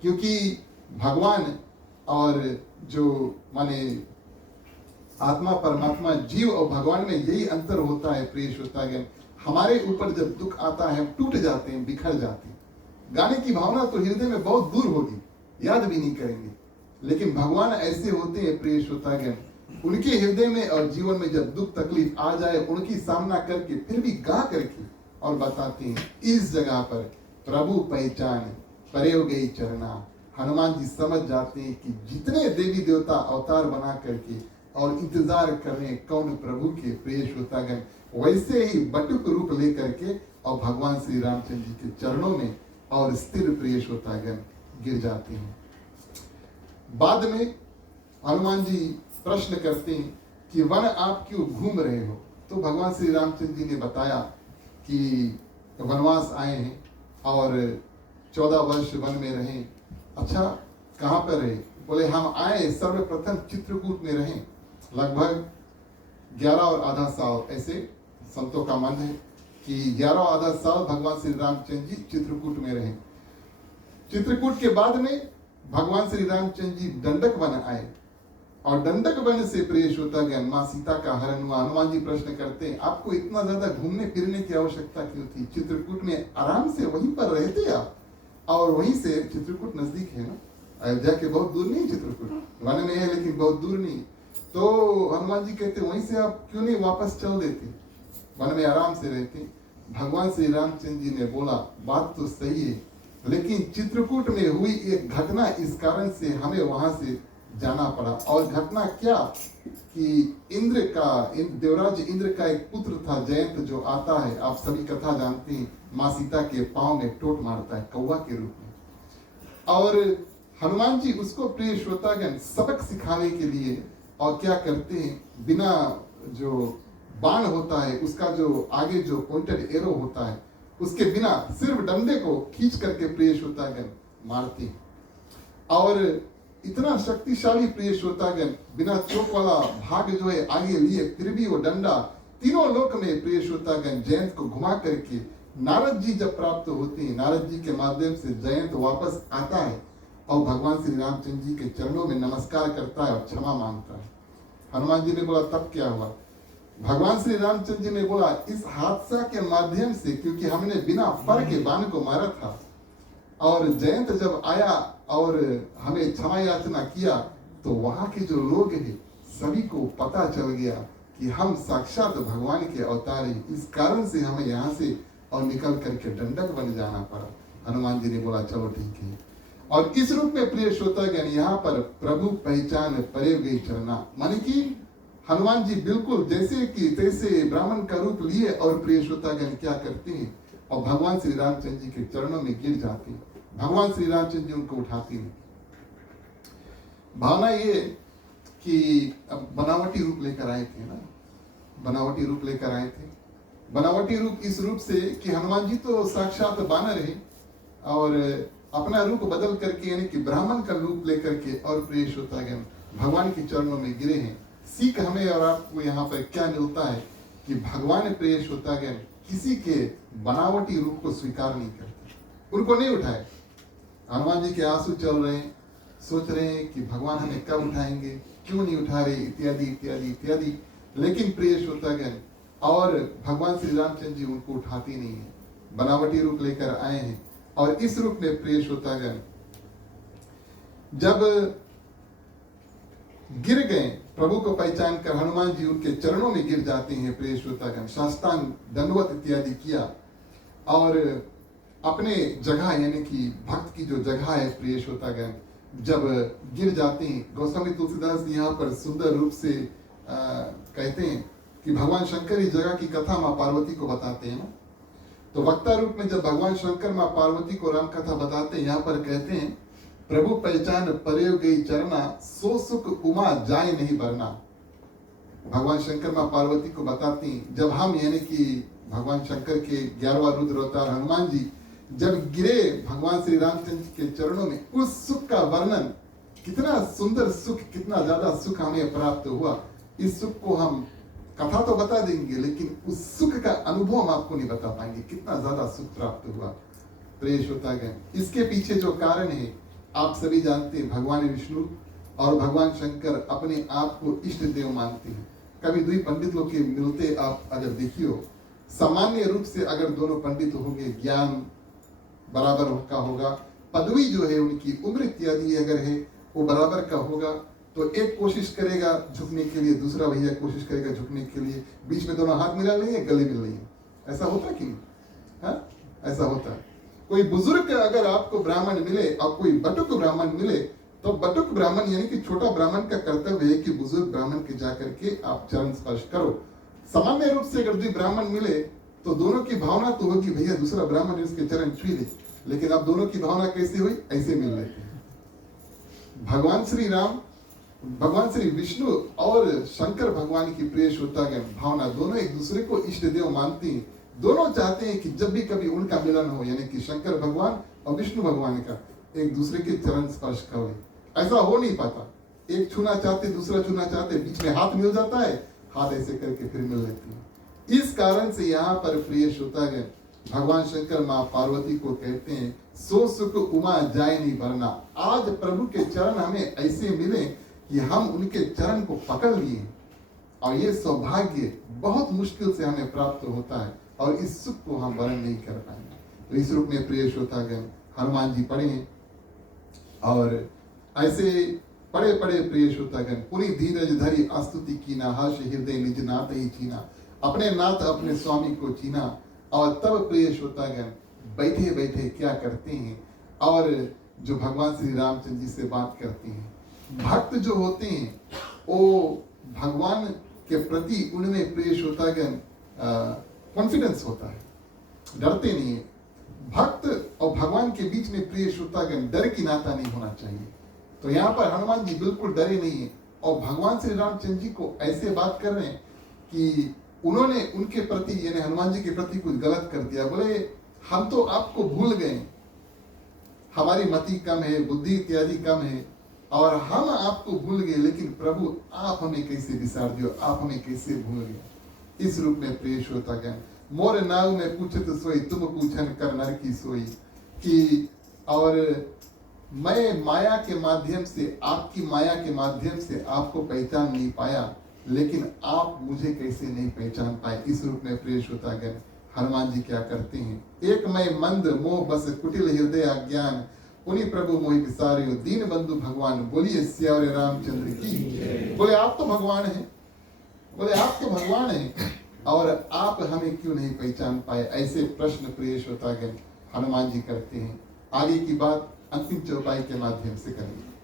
क्योंकि भगवान और जो माने आत्मा परमात्मा जीव और भगवान में यही अंतर होता है प्रिय श्रोतागण। हमारे ऊपर जब दुख आता है हम टूट जाते हैं, बिखर जाते हैं। गाने की भावना तो हृदय में बहुत दूर होगी, याद भी नहीं करेंगे। लेकिन भगवान ऐसे होते हैं प्रिय श्रोतागण, उनके हृदय में और जीवन में जब दुख तकलीफ आ जाए उनकी सामना करके फिर भी गा करके और बताते हैं, इस जगह पर प्रभु पहचान परे हो गई चरना। हनुमान जी समझ जाते हैं कि जितने देवी देवता अवतार बना करके और इंतजार कर रहे हैं कौन प्रभु के प्रिय श्रोतागण, वैसे ही बटुक रूप लेकर के और भगवान श्री रामचंद्र जी के चरणों में और स्थिर प्रिय श्रोतागण गिर जाते हैं। बाद में हनुमान जी प्रश्न करते हैं कि वन आप क्यों घूम रहे हो? तो भगवान श्री रामचंद्र जी ने बताया कि तो वनवास आए हैं और 14 वर्ष वन में रहे। अच्छा, कहाँ पर रहे? बोले हम आए सर्वप्रथम चित्रकूट में रहे, लगभग 11 और आधा साल। ऐसे संतों का मन है कि 11 और आधा साल भगवान श्री रामचंद्र जी चित्रकूट में रहे। चित्रकूट के बाद में भगवान श्री रामचंद्र जी दंडक वन आए और दंडक वन से प्रिय श्रोतागण माँ सीता का हरण हुआ। हनुमान जी प्रश्न करते हैं, आपको इतना ज्यादा घूमने फिरने की आवश्यकता क्यों थी? चित्रकूट में आराम से वहीं पर रहते आप, और वहीं से चित्रकूट नजदीक है ना, अयोध्या के बहुत दूर नहीं, चित्रकूट वन में है लेकिन बहुत दूर नहीं। तो हनुमान जी कहते वहीं से आप क्यों नहीं वापस चल देते, वन में आराम से रहते। भगवान श्री रामचंद्र जी ने बोला, बात तो सही है, लेकिन चित्रकूट में हुई एक घटना, इस कारण से हमें वहां से जाना पड़ा। और घटना क्या कि देवराज इंद्र का एक पुत्र था जयंत, जो आता है, आप सभी कथा जानते हैं, माँ सीता के पांव में टोट मारता है कौवा के रूप में। और हनुमान जी उसको प्रिय श्रोतागण सबक सिखाने के लिए और क्या करते हैं, बिना जो बाण होता है उसका जो आगे जो पॉइंटेड एरो होता है, उसके बिना सिर्फ डंडे को खींच करके प्रिय श्रोतागण मारते हैं। और इतना शक्तिशाली प्रिय श्रोतागण, बिना चोक वाला भाग जो है आगे लिए, फिर भी वो डंडा तीनों लोक में प्रिय श्रोतागण जयंत को घुमा करके नारद जी जब प्राप्त होते हैं, नारद जी के माध्यम से जयंत वापस आता है और भगवान श्री रामचंद्र जी के चरणों में नमस्कार करता है और क्षमा मांगता है। हनुमान जी ने बोला तब क्या हुआ? भगवान श्री रामचंद्र जी ने बोला, इस हादसा के माध्यम से, क्योंकि हमने बिना फर के बाण को मारा था और जयंत जब आया और हमें क्षमा याचना किया, तो वहां के जो लोग हैं सभी को पता चल गया कि हम साक्षात भगवान के अवतार हैं। इस कारण से हमें यहाँ से और निकल करके दंडक बन जाना पड़ा। हनुमान जी ने बोला चलो ठीक है। और इस रूप में प्रिय श्रोतागण यहाँ पर प्रभु पहचान परे गई चरना, माने कि हनुमान जी बिल्कुल जैसे कि तैसे ब्राह्मण का रूप लिए और प्रिय श्रोतागण क्या करते हैं, और भगवान श्री रामचंद्र जी के चरणों में गिर जाते हैं। भगवान श्री रामचंद्र जी उनको उठाते हैं। भावना ये कि अब बनावटी रूप लेकर आए थे ना, बनावटी रूप लेकर आए थे। बनावटी रूप इस रूप से कि हनुमान जी तो साक्षात बानर है और अपना रूप बदल करके यानी कि ब्राह्मण का रूप लेकर के और प्रिय श्रोतागण भगवान के चरणों में गिरे हैं। सीख हमें और आपको यहाँ पर क्या मिलता है कि भगवान प्रिय श्रोतागण किसी के बनावटी रूप को स्वीकार नहीं करते, उनको नहीं उठाए। हनुमान जी के आंसू चल रहे हैं, सोच रहे हैं कि भगवान हमें कब उठाएंगे, क्यों नहीं उठा रहे, इत्यादि इत्यादि इत्यादि। लेकिन प्रिय श्रोतागण और भगवान श्री रामचंद्र जी उनको उठाते नहीं है, बनावटी रूप लेकर आए हैं। और इस रूप में प्रिय श्रोतागण जब गिर गए, प्रभु को पहचान कर हनुमान जी उनके चरणों में गिर जाते हैं। प्रिय श्रोतागण साष्टांग दंडवत इत्यादि किया और अपने जगह यानी कि भक्त की जो जगह है प्रिय श्रोतागण जब गिर जाते हैं, गोस्वामी तुलसीदास जी यहाँ पर सुंदर रूप से कहते हैं कि भगवान शंकर इस जगह की कथा माँ पार्वती को बताते हैं ना, तो वक्ता रूप में जब भगवान शंकर माँ पार्वती को राम कथा बताते हैं, यहाँ पर कहते हैं प्रभु पहचान परे गई चरना, सो सुख उमा जाए नहीं बरना। भगवान शंकर माँ पार्वती को बताती जब हम यानी कि भगवान शंकर के 11वां रुद्र अवतार हनुमान जी जब गिरे भगवान श्री रामचंद्र के चरणों में, उस सुख का वर्णन, कितना सुंदर सुख, कितना ज्यादा सुख हमें प्राप्त हुआ। इस सुख को हम कथा तो बता देंगे लेकिन उस सुख का अनुभव हम आपको नहीं बता पाएंगे, कितना ज्यादा सुख प्राप्त हुआ। प्रिय श्रोतागण इसके पीछे जो कारण है आप सभी जानते हैं, भगवान विष्णु और भगवान शंकर अपने आप को इष्ट देव मानते हैं। कभी दुई पंडित लोग के मिलते आप अगर देखियो, सामान्य रूप से अगर दोनों पंडित होंगे, ज्ञान बराबर का होगा, पदवी जो है उनकी उम्र इत्यादि अगर है वो बराबर का होगा, तो एक कोशिश करेगा झुकने के लिए, दूसरा भैया कोशिश करेगा झुकने के लिए, बीच में दोनों हाथ मिला लेंगे, गले मिल लेंगे। ऐसा होता कि नहीं? हाँ, ऐसा होता है। कोई बुजुर्ग अगर आपको ब्राह्मण मिले और कोई बटुक ब्राह्मण मिले, तो बटुक ब्राह्मण यानी कि छोटा ब्राह्मण का कर्तव्य है कि बुजुर्ग ब्राह्मण के जाकर के आप चरण स्पर्श करो। सामान्य रूप से अगर दुई ब्राह्मण मिले तो दोनों की भावना तो होगी भैया दूसरा ब्राह्मण उसके चरण छू ले, लेकिन अब दोनों की भावना कैसे हुई? ऐसे मिल लेते हैं। भगवान श्री राम, भगवान श्री विष्णु और शंकर भगवान की प्रिय श्रोतागण भावना दोनों एक दूसरे को इष्ट देव मानती हैं। दोनों चाहते हैं कि जब भी कभी उनका मिलन हो, यानी कि शंकर भगवान और विष्णु भगवान का, एक दूसरे के चरण स्पर्श करें। ऐसा हो नहीं पाता, एक छूना चाहते दूसरा छूना चाहते, बीच में हाथ मिल जाता है, हाथ ऐसे करके फिर मिल लेते हैं। इस कारण से यहाँ पर प्रिय श्रोतागण भगवान शंकर माँ पार्वती को कहते हैं, सो सुख उमा जाए नहीं भरना। आज प्रभु के चरण हमें ऐसे मिले कि हम उनके चरण को पकड़ लिए, और ये सौभाग्य बहुत मुश्किल से हमें प्राप्त होता है, और इस सुख को हम वर्ण नहीं कर पाएंगे। तो इस रूप में प्रिय श्रोतागण हनुमान जी पढ़े, और ऐसे पड़े पड़े प्रिय श्रोतागण, पूरी धीरज धरी अस्तुति कीना, हर्ष हृदय निज नाथ ही छीना। अपने नाथ अपने स्वामी को छीना, और तब प्रिय श्रोतागण बैठे बैठे क्या करते हैं, और जो भगवान श्री रामचंद्र जी से बात करते हैं। भक्त जो होते हैं वो भगवान के प्रति उनमें प्रिय श्रोतागण कॉन्फिडेंस होता है, डरते नहीं है। भक्त और भगवान के बीच में प्रिय श्रोतागण डर की नाता नहीं होना चाहिए। तो यहाँ पर हनुमान जी बिल्कुल डरे नहीं है, और भगवान श्री रामचंद्र जी को ऐसे बात कर रहे हैं कि उन्होंने उनके प्रति, यानी हनुमान जी के प्रति कुछ गलत कर दिया। बोले हम तो आपको भूल गए, हमारी मति कम है, बुद्धि इत्यादि कम है, और हम आपको भूल गए, लेकिन प्रभु आप हमें कैसे विसार दियो, आप हमें कैसे भूल गए। इस रूप में प्रिय श्रोतागण, मोर नाव में पूछत सोई, तुम पूछन कर नर की सोई, कि और मैं माया के माध्यम से, आपकी माया के माध्यम से आपको पहचान नहीं पाया, लेकिन आप मुझे कैसे नहीं पहचान पाए। इस रूप में प्रिय श्रोतागण हनुमान जी क्या करते हैं, एक मैं मंद मोह बस कुटिल हृदय अज्ञान, उन्हीं प्रभु मोहि विसारियो, दीन बंधु भगवान, बोलिए सियावर रामचंद्र की। बोले आप तो भगवान हैं, बोले आप तो भगवान हैं, और आप हमें क्यों नहीं पहचान पाए। ऐसे प्रश्न प्रिय श्रोतागण हनुमान जी करते हैं। आगे की बात अंतिम चौपाई के माध्यम से करेंगे।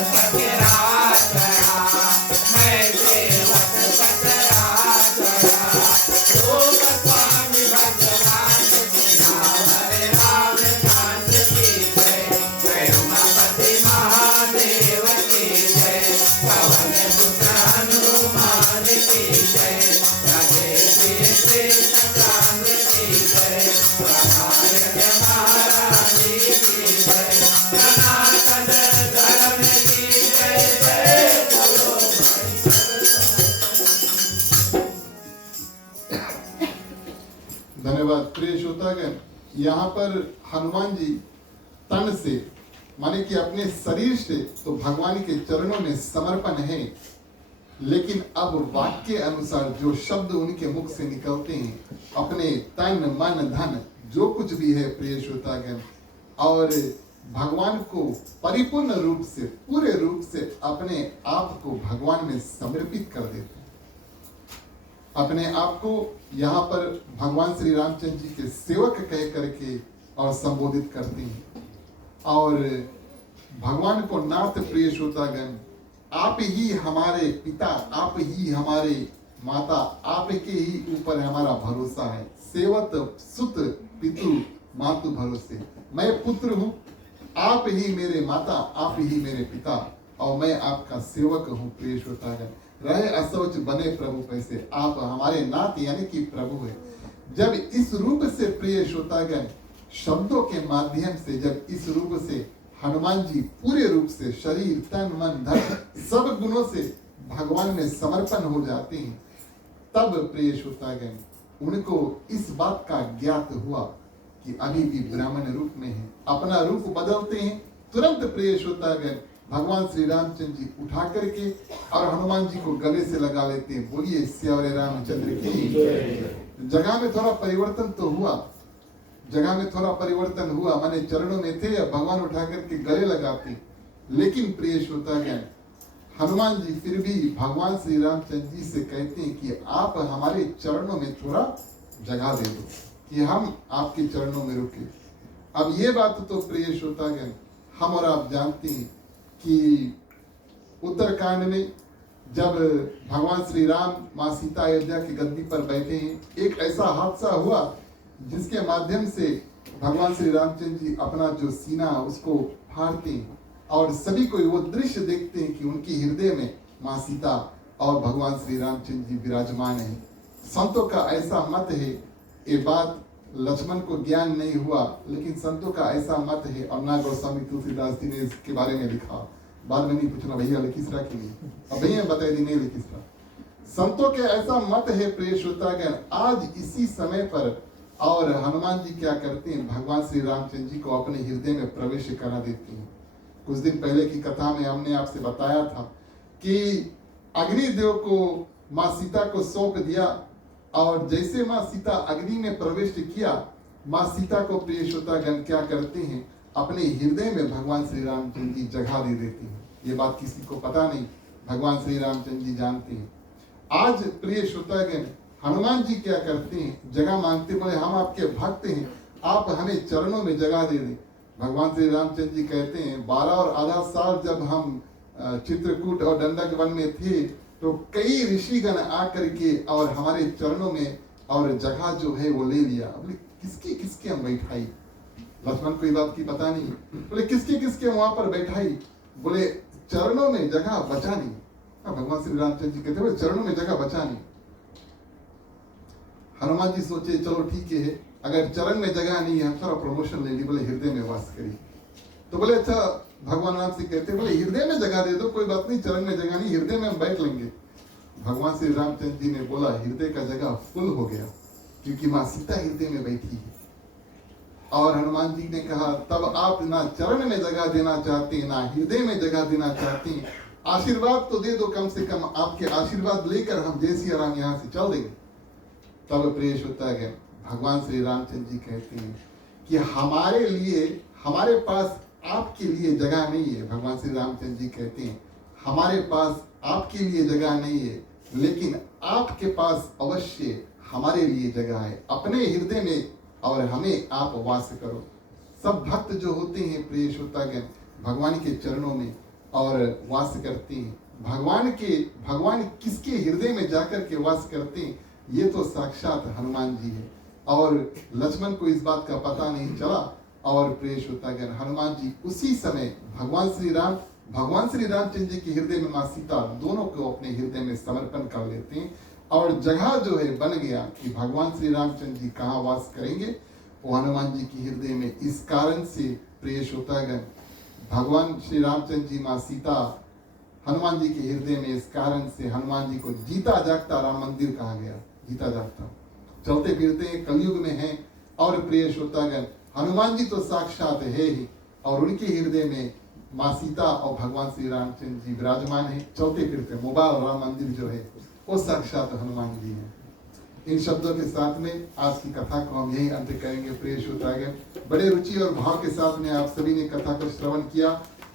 सचराचरा मैं सेवक सचराचरा रूप स्वामी भगवान सियावर रामचंद्र की जय जय उमापति महादेव की जय पवन सुत हनुमान की जय राधे श्री कृष्ण की जय राधारण्य महारानी की जय सनातन धर्म की जय जय बोलो धन्यवाद प्रिय श्रोतागण। यहाँ पर हनुमान जी तन से माने कि अपने शरीर से तो भगवान के चरणों में समर्पण है, लेकिन अब वाक्य अनुसार जो शब्द उनके मुख से निकलते हैं, अपने तन मन धन जो कुछ भी है प्रिय श्रोतागण, और भगवान को परिपूर्ण रूप से पूरे रूप से अपने आप को भगवान में समर्पित कर देते हैं। अपने आप को यहाँ पर भगवान श्री रामचंद्र जी के सेवक कह करके और संबोधित करते हैं, और भगवान को नाथ प्रिय श्रोतागण, आप ही हमारे पिता, आप ही हमारे माता, आप के ही ऊपर हमारा भरोसा है। सेवत सुत पितु मातु भरोसे, मैं पुत्र हूँ, आप ही मेरे माता, आप ही मेरे पिता, और मैं आपका सेवक हूँ प्रिय श्रोतागण। रहे असोच बने प्रभु पैसे, आप हमारे नाथ यानी कि प्रभु है। जब इस रूप से प्रिय श्रोतागण, शब्दों के माध्यम से जब इस रूप से हनुमान जी पूरे रूप से शरीर तन मन धन सब गुणों से भगवान में समर्पण हो जाते हैं, तब प्रिय श्रोतागण उनको इस बात का ज्ञात हुआ कि अभी भी ब्राह्मण रूप में है। अपना रूप बदलते हैं, तुरंत प्रिय श्रोतागण भगवान श्री रामचंद्र जी उठा करके और हनुमान जी को गले से लगा लेते हैं। बोलिए सियावर रामचंद्र की। जगह में थोड़ा परिवर्तन तो हुआ, जगह में थोड़ा परिवर्तन हुआ, माने चरणों में थे, अब भगवान उठा करके गले लगाते। लेकिन प्रिय श्रोतागण हनुमान जी फिर भी भगवान श्री रामचंद्र जी से कहते हैं कि आप हमारे चरणों में थोड़ा जगह दे दो कि हम आपके चरणों में रुके। अब ये बात तो प्रिय श्रोतागण हम और आप जानते हैं कि उत्तरकांड में जब भगवान श्री राम माँ सीता अयोध्या की गद्दी पर बैठे हैं, एक ऐसा हादसा हुआ जिसके माध्यम से भगवान श्री रामचंद्र जी अपना जो सीना उसको फाड़ते हैं, और सभी को वो दृश्य देखते हैं कि उनके हृदय में माँ सीता और भगवान श्री रामचंद्र जी विराजमान हैं। संतों का ऐसा मत है, ये बात लक्ष्मण को ज्ञान नहीं हुआ, लेकिन संतों का ऐसा मत है, और ना गोस्वामी तुलसीदास जी ने इसके बारे में लिखा। बाद में नहीं पूछना भैया लिखिसरा के लिए, अब भैया बताए दी नहीं लिखिसरा। संतों के ऐसा मत है प्रिय श्रोतागण, आज इसी समय पर और हनुमान जी क्या करते हैं, भगवान श्री रामचंद्र जी को अपने हृदय में प्रवेश करा देते हैं। कुछ दिन पहले की कथा में हमने आपसे बताया था कि अग्निदेव को माँ सीता को सौंप दिया, और जैसे माँ सीता अग्नि में प्रवेश किया, माँ सीता को प्रिय श्रोतागण क्या करते हैं, अपने हृदय में भगवान श्री रामचंद्र जी जगह दे देते हैं। ये बात किसी को पता नहीं, भगवान श्री रामचंद्र जी जानते हैं। आज प्रिय श्रोतागण हनुमान जी क्या करते हैं, जगह मांगते, बोले हम आपके भक्त हैं, आप हमें चरणों में जगह दे दें। भगवान श्री रामचंद्र जी कहते हैं 12 और आधा साल जब हम चित्रकूट और दंडक वन में थे, तो कई ऋषिगण आकर के और हमारे चरणों में और जगह जो है वो ले लिया। बोले किसके किसके हम बैठाई, लक्ष्मण को ये बात की पता नहीं, बोले किसके किसके वहां पर बैठाई, बोले चरणों में जगह बचा नहीं। भगवान श्री रामचंद्र जी कहते बोले चरणों में जगह बचा नहीं। हनुमान जी सोचे चलो ठीक है, अगर चरण में जगह नहीं है, थोड़ा प्रमोशन ले ली, बोले हृदय में वास करी। तो बोले अच्छा, भगवान राम से कहते बोले हृदय में जगह दे दो, कोई बात नहीं, चरण में जगह नहीं, हृदय में हम बैठ लेंगे। भगवान श्री रामचंद्र जी ने बोला हृदय का जगह फुल हो गया, क्योंकि माँ सीता हृदय में बैठी है। और हनुमान जी ने कहा तब आप ना चरण में जगह देना चाहते, ना हृदय में जगह देना चाहते, आशीर्वाद तो दे दो, कम से कम आपके आशीर्वाद लेकर हम जय सिया राम यहाँ से चल देंगे। तब प्रेष होता है, भगवान श्री रामचंद्र जी कहते हैं कि हमारे लिए, हमारे पास आपके लिए जगह नहीं है। भगवान श्री रामचंद्र जी कहते हैं हमारे पास आपके लिए जगह नहीं है, लेकिन आपके पास अवश्य हमारे लिए जगह है, अपने हृदय में, और हमें आप वास करो। सब भक्त जो होते हैं प्रिय श्रोतागण, भगवान के चरणों में और वास करते हैं। भगवान किसके हृदय में जाकर के वास करते हैं, ये तो साक्षात हनुमान जी है। और लक्ष्मण को इस बात का पता नहीं चला और प्रिय श्रोतागण, हनुमान जी उसी समय भगवान श्री रामचंद्र जी के हृदय में माँ सीता दोनों को अपने हृदय में समर्पण कर लेते हैं। और जगह जो है बन गया कि भगवान श्री रामचंद्र जी कहाँ वास करेंगे, वो हनुमान जी के हृदय में। इस कारण से प्रिय श्रोतागण, भगवान श्री रामचंद्र जी माँ सीता हनुमान जी के हृदय में, इस कारण से हनुमान जी को जीता जागता राम मंदिर कहा गया। जीता जागता चलते फिरते कलयुग में है। और प्रिय श्रोतागण, हनुमान जी तो साक्षात है ही, और उनके हृदय में माँ सीता और भगवान श्री रामचंद्र जी विराजमान है। चलते फिरते मोबाइल राम मंदिर जो है वो साक्षात हनुमान जी है। इन शब्दों के साथ में आज की कथा को हम यही अंत करेंगे। प्रिय श्रोतागण, बड़े रुचि और भाव के साथ में आप सभी ने कथा को श्रवण किया।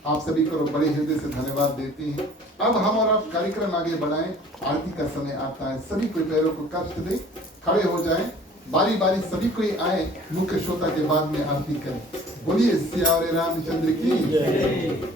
आप सभी को बड़े हृदय से धन्यवाद देते हैं। अब हम और आप कार्यक्रम आगे बढ़ाएं। आरती का समय आता है, सभी कोई पैरों को कष्ट दे, खड़े हो जाएं, बारी बारी सभी कोई आए, मुख्य श्रोता के बाद में आरती करें। बोलिए सियावरे रामचंद्र की जय।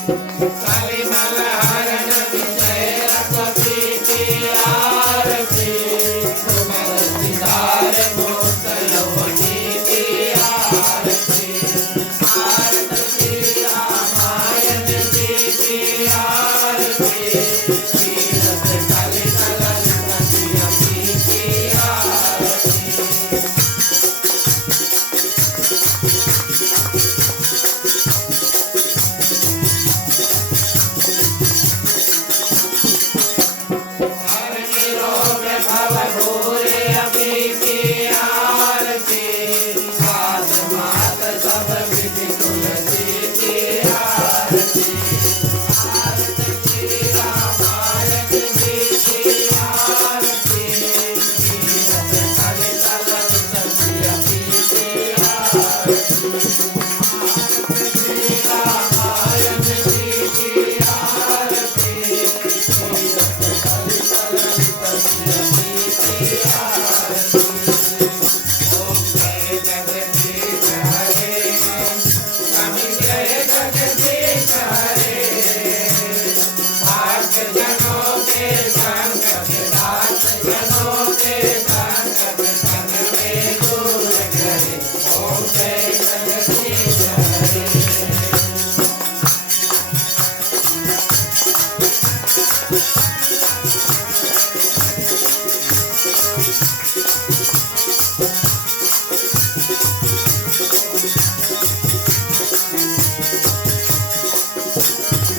कलिमल हरण विजय रघुपति की आरती सुमर सिंगार मूर्त लोटी की आरती आरती रामायण जी की आरती तीरथ कलि कलल पति की आरती हर निरोग भव भूरे अभी की आरती सात मात सब विधि तुलसी की आरती आरती रामायण जी की आरती तीरथ कलि कलल पति की आरती आरती रामायण जी की आरती ओम जय जगदीश हरे स्वामी जय जगदीश हरे भक्त जनों के संकट दास जनों के संकट सन में दूर करे ओम जय जगदीश हरे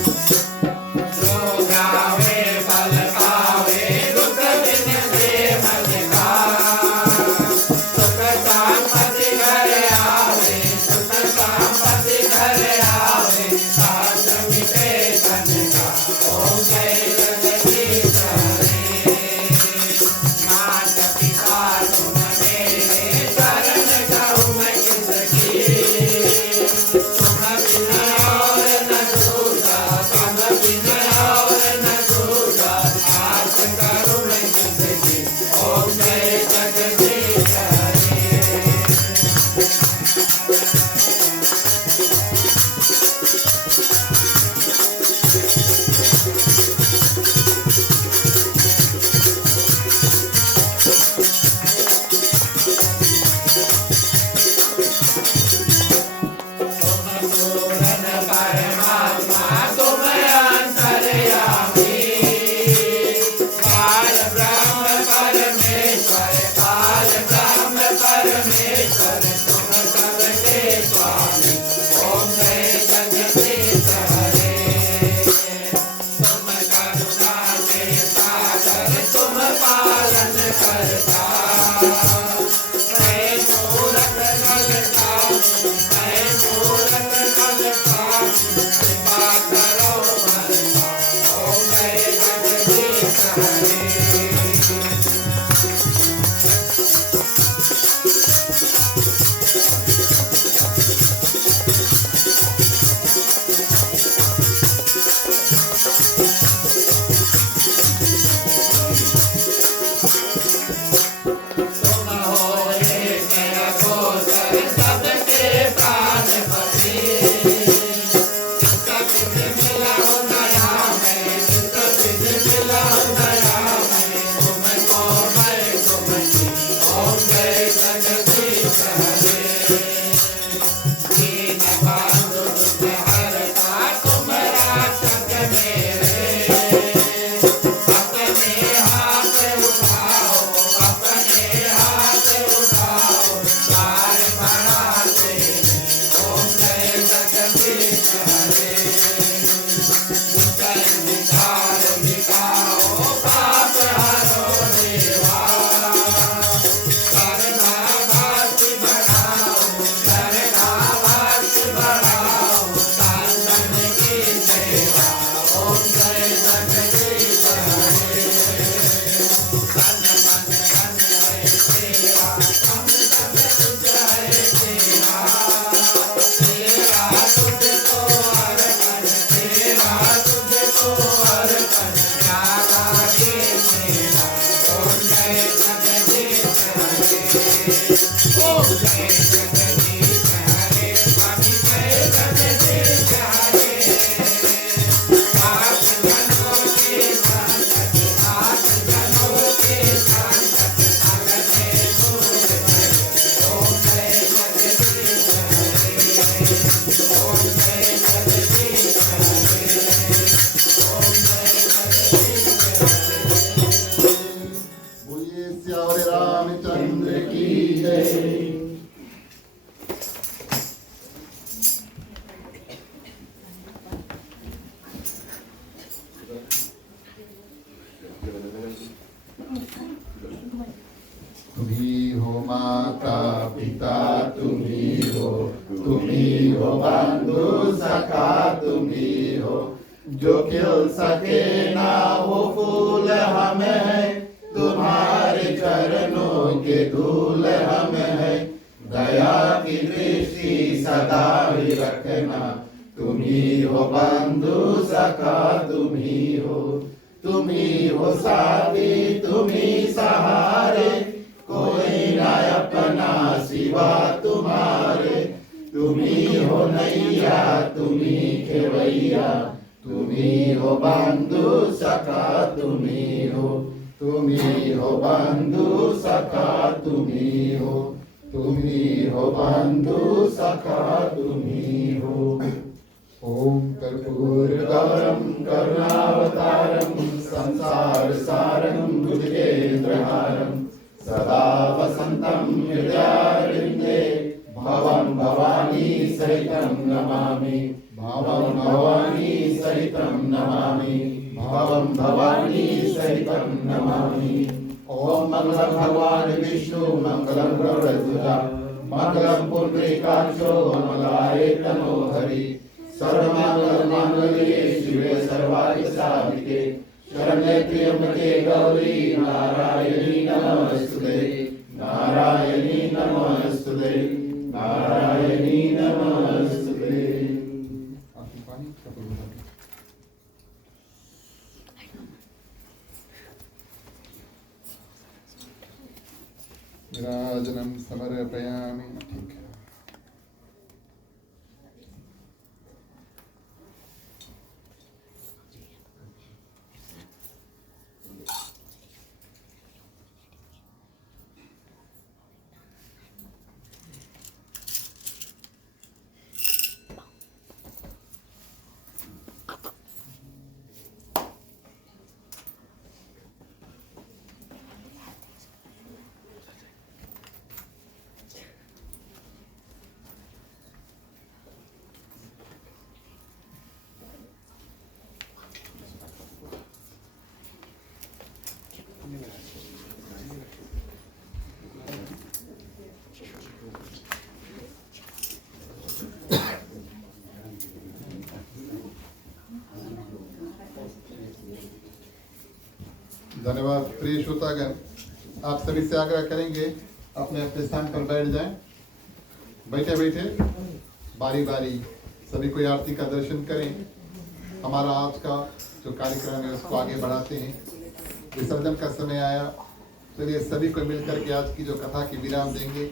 जो गावे बल पावे दुख दिन से मन का सुख संपत्ति घर आवे सुख संपत्ति घर आवे साथ मिटे तन का ओम जय जगदीश हरे मात पिता तुम मेरे शरण जाऊं मैं किसकी तुम बिना और न दूजा तुम बिना और न दूजा आस करूं मैं किसकी ओम जय जगदीश हरे तुम पूर्ण परमात्मा तुम अंतर्यामी बाल ब्रह्म परमेश्वर बाल ब्रह्म परमेश्वर तुम सबके स्वामी ओम जय जगदीश हरे तुम करुणा के सागर तुम पालन करता मैं मूरत नलता मैं मूरत नलता कृपा करो भरता ओम जय जगदीश हरे तुम्ही हो माता पिता, तुम्ही हो बंधु सखा, तुम्ही हो जो खिल सके ना वो फूल हमें है, तुम्हारे चरणों के धूल हमें है, दया की दृष्टि सदा ही रखना, तुम्ही हो बंधु सखा, तुम्ही हो साथी, तुम्ही सहारे, कोई ना अपना सिवा तुम्हारे, तुम्ही हो नैया, तुम्ही खेवैया, तुम्ही हो बंधु सखा, तुम्ही हो बंधु सखा, तुम्ही हो बंधु सखा, तुम्ही हो। ओम कर्पूरगौरम करुणावतारम संसार सारं भुजगेन्द्रहारं सदा वसन्तं हृदयारविन्दे भवं भवानी सहितं नमामि, भवं भवानी सहितं नमामि, भवं भवानी सहितं नमामि। ओम मंगलम भगवान विष्णु मंगलम गरुड़ध्वजा मंगलम पुंडरीकाक्षो मंगलाय तनो हरि, सर्वमंगल मांगल्ये शिवे सर्वार्थ साधिके, शरण्ये त्र्यंबके गौरी नारायणी नमोस्तुते, नारायणी नमोस्तुते, नारायणी नमोस्तुते। विराजनं समर्पयामि। ठीक है। धन्यवाद। प्रिय श्रोतागण, आप सभी से आग्रह करेंगे अपने अपने स्थान पर बैठ जाएं। बैठे बैठे बारी बारी सभी कोई आरती का दर्शन करें। हमारा आज का जो कार्यक्रम है उसको आगे बढ़ाते हैं। विसर्जन का समय आया, चलिए सभी को मिलकर के आज की जो कथा की विराम देंगे।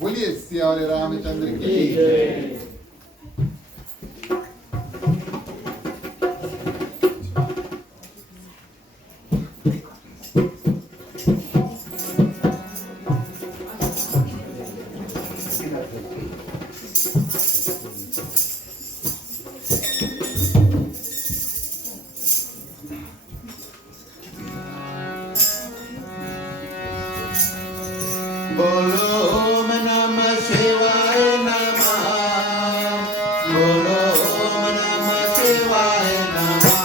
बोलिए सियावर रामचंद्र की जय। बोलो ओम नमः शिवाय नमः, बोलो ओम नमः शिवाय नमः,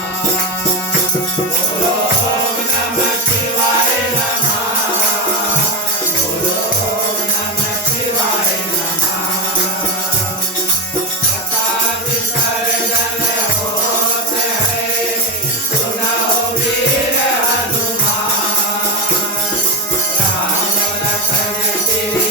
बोलो ओम नमः शिवाय नमः, बोलो ओम नमः शिवाय नमः। प्रताप विसर्जन होते हैं, सुनो वीर हनुमान, राम लखन तेरी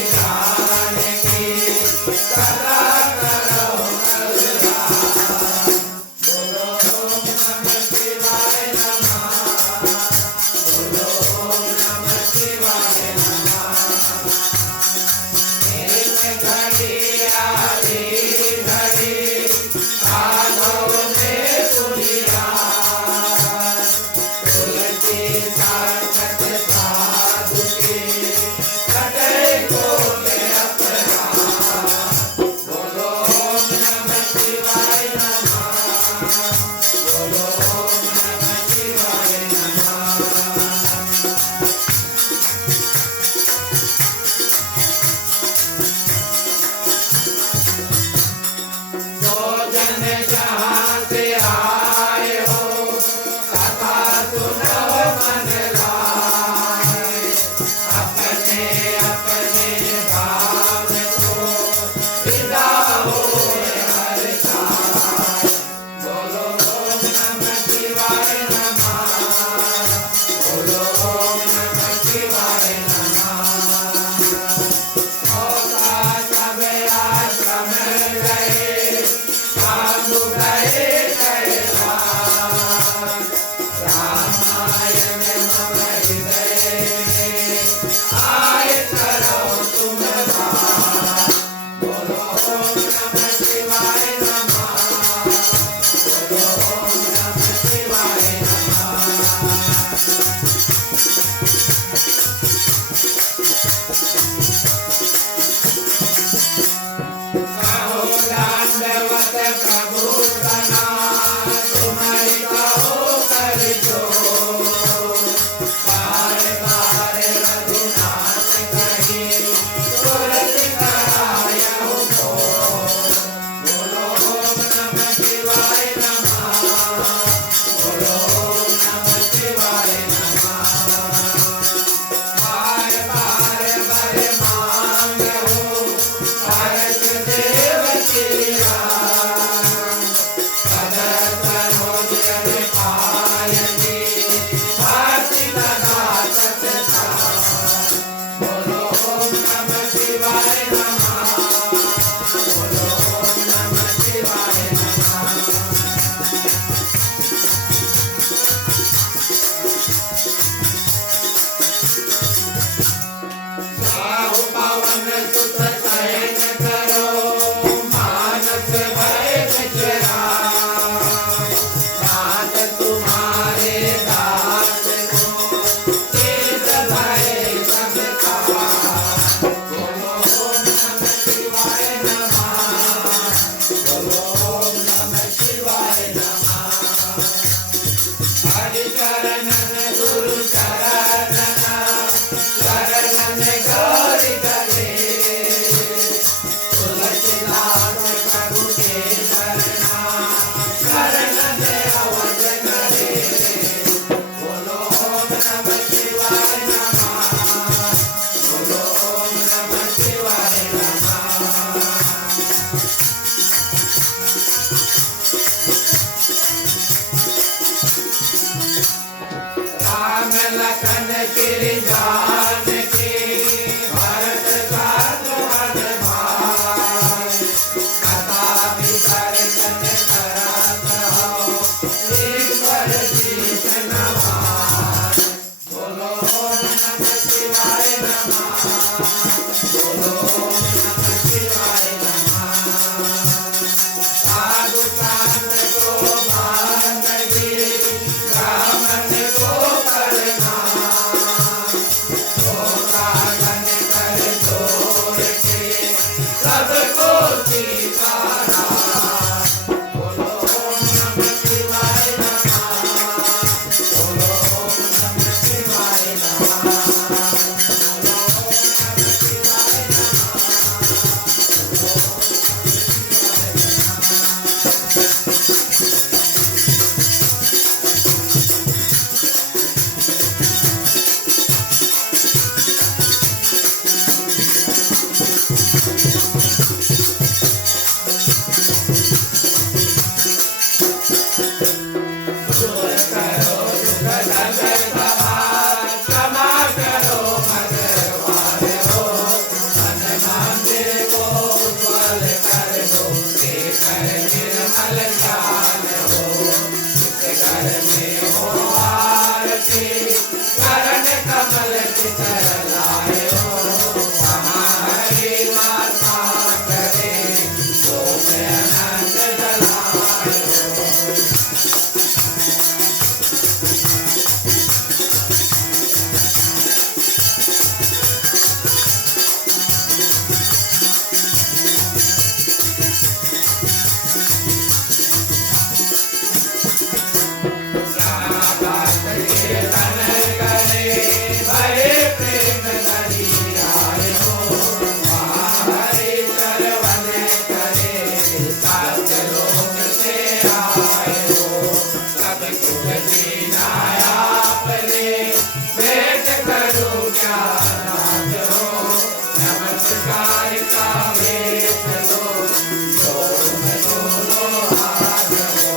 श्री जानकी भरत शत्रुघ्न भाई कथा वितर्कन करत हो ईश्वर शीश नवाय बोलो नमः शिवाय नमः बोलो नमः शिवाय नमः साधु संत को भांगी ब्राह्मण को प्रणाम गोसाधन कर जोड़ के सबको सीताराम बोलो नमः शिवाय नमः बोलो नमः शिवाय नमः दूर करो दुख दर्द सभा क्षमा करो भगवान हो मन मंदिर को उज्ज्वल कर दो देकर निर्मल ज्ञान हो जिस घर में हो आरती चरण कमल चितर लाए हो वहाँ हरि माता करे शोक अनंत जलाए हो रात कीर्तन करे भय प्रेम दरियाए हो वहाँ हरि चरवन करे सात लोक से आए हो सब कुछ जीना आपने भेंट करो ज्ञानात हो नमस्कार का वेश लो तुम दोनों हाथ हो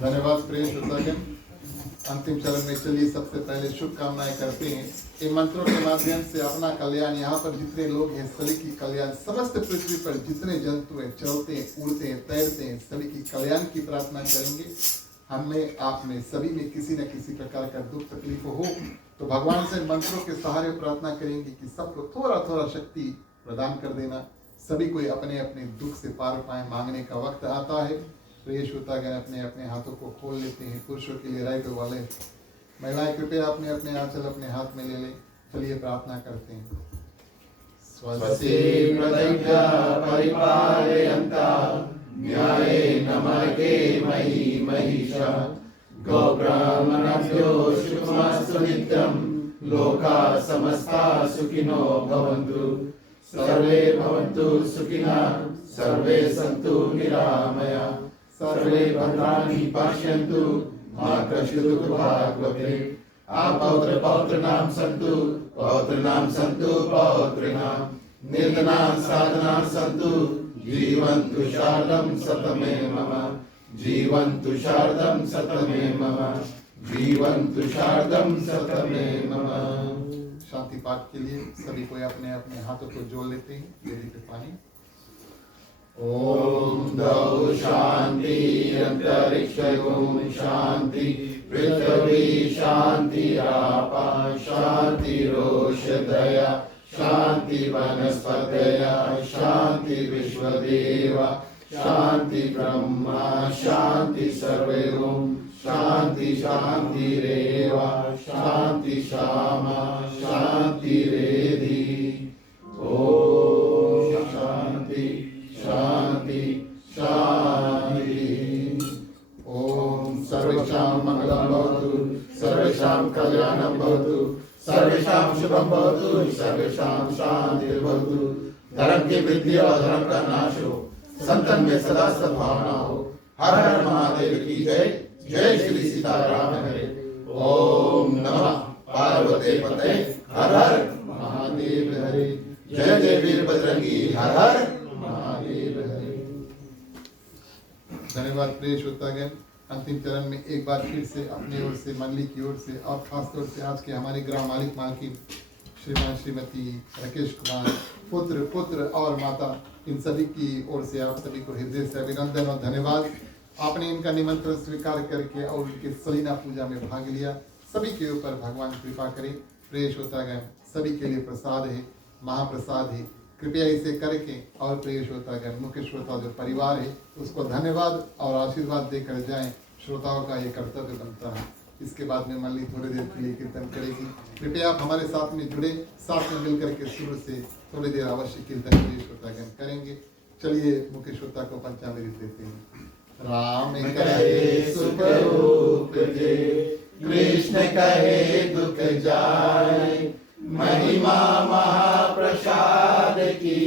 धन्यवाद प्रिय श्रोतागण। अंतिम चरण में चलिए सबसे पहले शुभकामनाएं करते हैं। इन मंत्रों के माध्यम से अपना कल्याण, यहाँ पर जितने लोग हैं सभी की कल्याण, समस्त पृथ्वी पर जितने जंतु हैं, चलते हैं, उड़ते हैं, तैरते हैं, सभी की कल्याण की प्रार्थना करेंगे। हमें आप में सभी में किसी न किसी प्रकार का दुख तकलीफ हो तो भगवान से मंत्रों के सहारे प्रार्थना करेंगे कि सबको थोड़ा थोड़ा शक्ति प्रदान कर देना, सभी कोई अपने अपने दुख से पार पाए। मांगने का वक्त आता है। प्रिय श्रोतागण अपने अपने हाथों को खोल लेते हैं। पुरुषों के लिए राइट वाले, महिलाएं कृपया अपने अपने आंचल अपने हाथ में ले लें। चलिए प्रार्थना करते हैं। स्वस्ति प्रदभ्य परिपालयन्ता न्यायेन मार्गेण मयि महिषा गोब्राह्मणेभ्यो शुभमस्तु नित्यं लोकाः समस्ताः सुखिनो भवन्तु सर्वे भवन्तु सुखिनः सर्वे सन्तु निरामया सर्वे भद्राणि पश्यन्तु मा कश्चित् दुःखभाग् भवेत्। आप पौत्रनां सन्तु पौत्रिणां निर्धनां साधनां सन्तु जीवन्तु शारदं सतमे मम जीवन्तु शारदं सतमे मम जीवन्तु शारदं सतमे मम। शांति पाठ के लिए सभी कोई अपने अपने हाथों को जोड़ लेते हैं। वेदी पे पानी। ओम द्यौ शांति अंतरिक्षं शांति पृथ्वी शांति आपा शांति रोषधया शांति वनस्पतया शांति विश्वदेवा शांति ब्रह्मा शांति सर्वे ओम शांति शांतिरेवा शांति शामा शांतिरेधि ओम शांति शांति शांति ओम सर्वेषां मंगलं भवतु सर्वेषां कल्याणं भवतु सर्वेषां शुभं भवतु सर्वेषां शांतिर्भवतु धर्म की वृद्धि और धर्म का नाश हो संतन में सदा सद्भावना हो हर हर महादेव की जय जय श्री सीताराम हरे ओम नमः पार्वती पते हर हर महादेव हरे जय जय वीर बजरंगी हर हर महादेव हरे। धन्यवाद प्रिय श्रोतागण। अंतिम चरण में एक बार फिर से अपनी ओर से मंडली की ओर से और खासतौर से आज के हमारे ग्राम मालिक मालकिन श्रीमान श्रीमती राकेश कुमार पुत्र और माता इन सभी की ओर से आप सभी को हृदय से अभिनंदन और धन्यवाद। आपने इनका निमंत्रण स्वीकार करके और उनके सलीना पूजा में भाग लिया। सभी के ऊपर भगवान कृपा करे। प्रिय श्रोतागण सभी के लिए प्रसाद है, महाप्रसाद है, कृपया इसे करके और प्रिय श्रोतागण मुख्य श्रोता जो परिवार है उसको धन्यवाद और आशीर्वाद देकर जाएं। श्रोताओं का ये कर्तव्य बनता है। इसके बाद में मंडली थोड़ी देर के लिए कीर्तन करेगी। कृपया आप हमारे साथ में जुड़े, साथ में मिलकर के सुर से थोड़ी देर अवश्य कीर्तन प्रिय श्रोतागण करेंगे। चलिए मुख्य श्रोता को पंचामृत देते हैं। राम कहे सुख रूप जे कृष्ण कहे दुख जाए महिमा महाप्रसाद की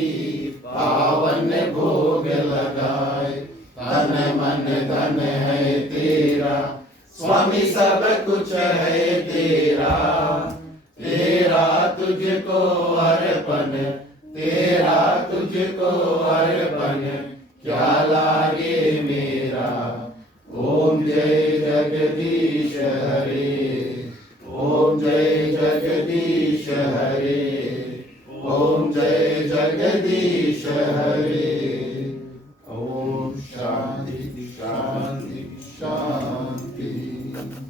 पावन भोग लगाए तन मन धन है तेरा स्वामी सब कुछ है तेरा तेरा तुझको अर्पण तेरा तुझको अर्पण क्या लागे मेरा ओम जय जगदीश हरे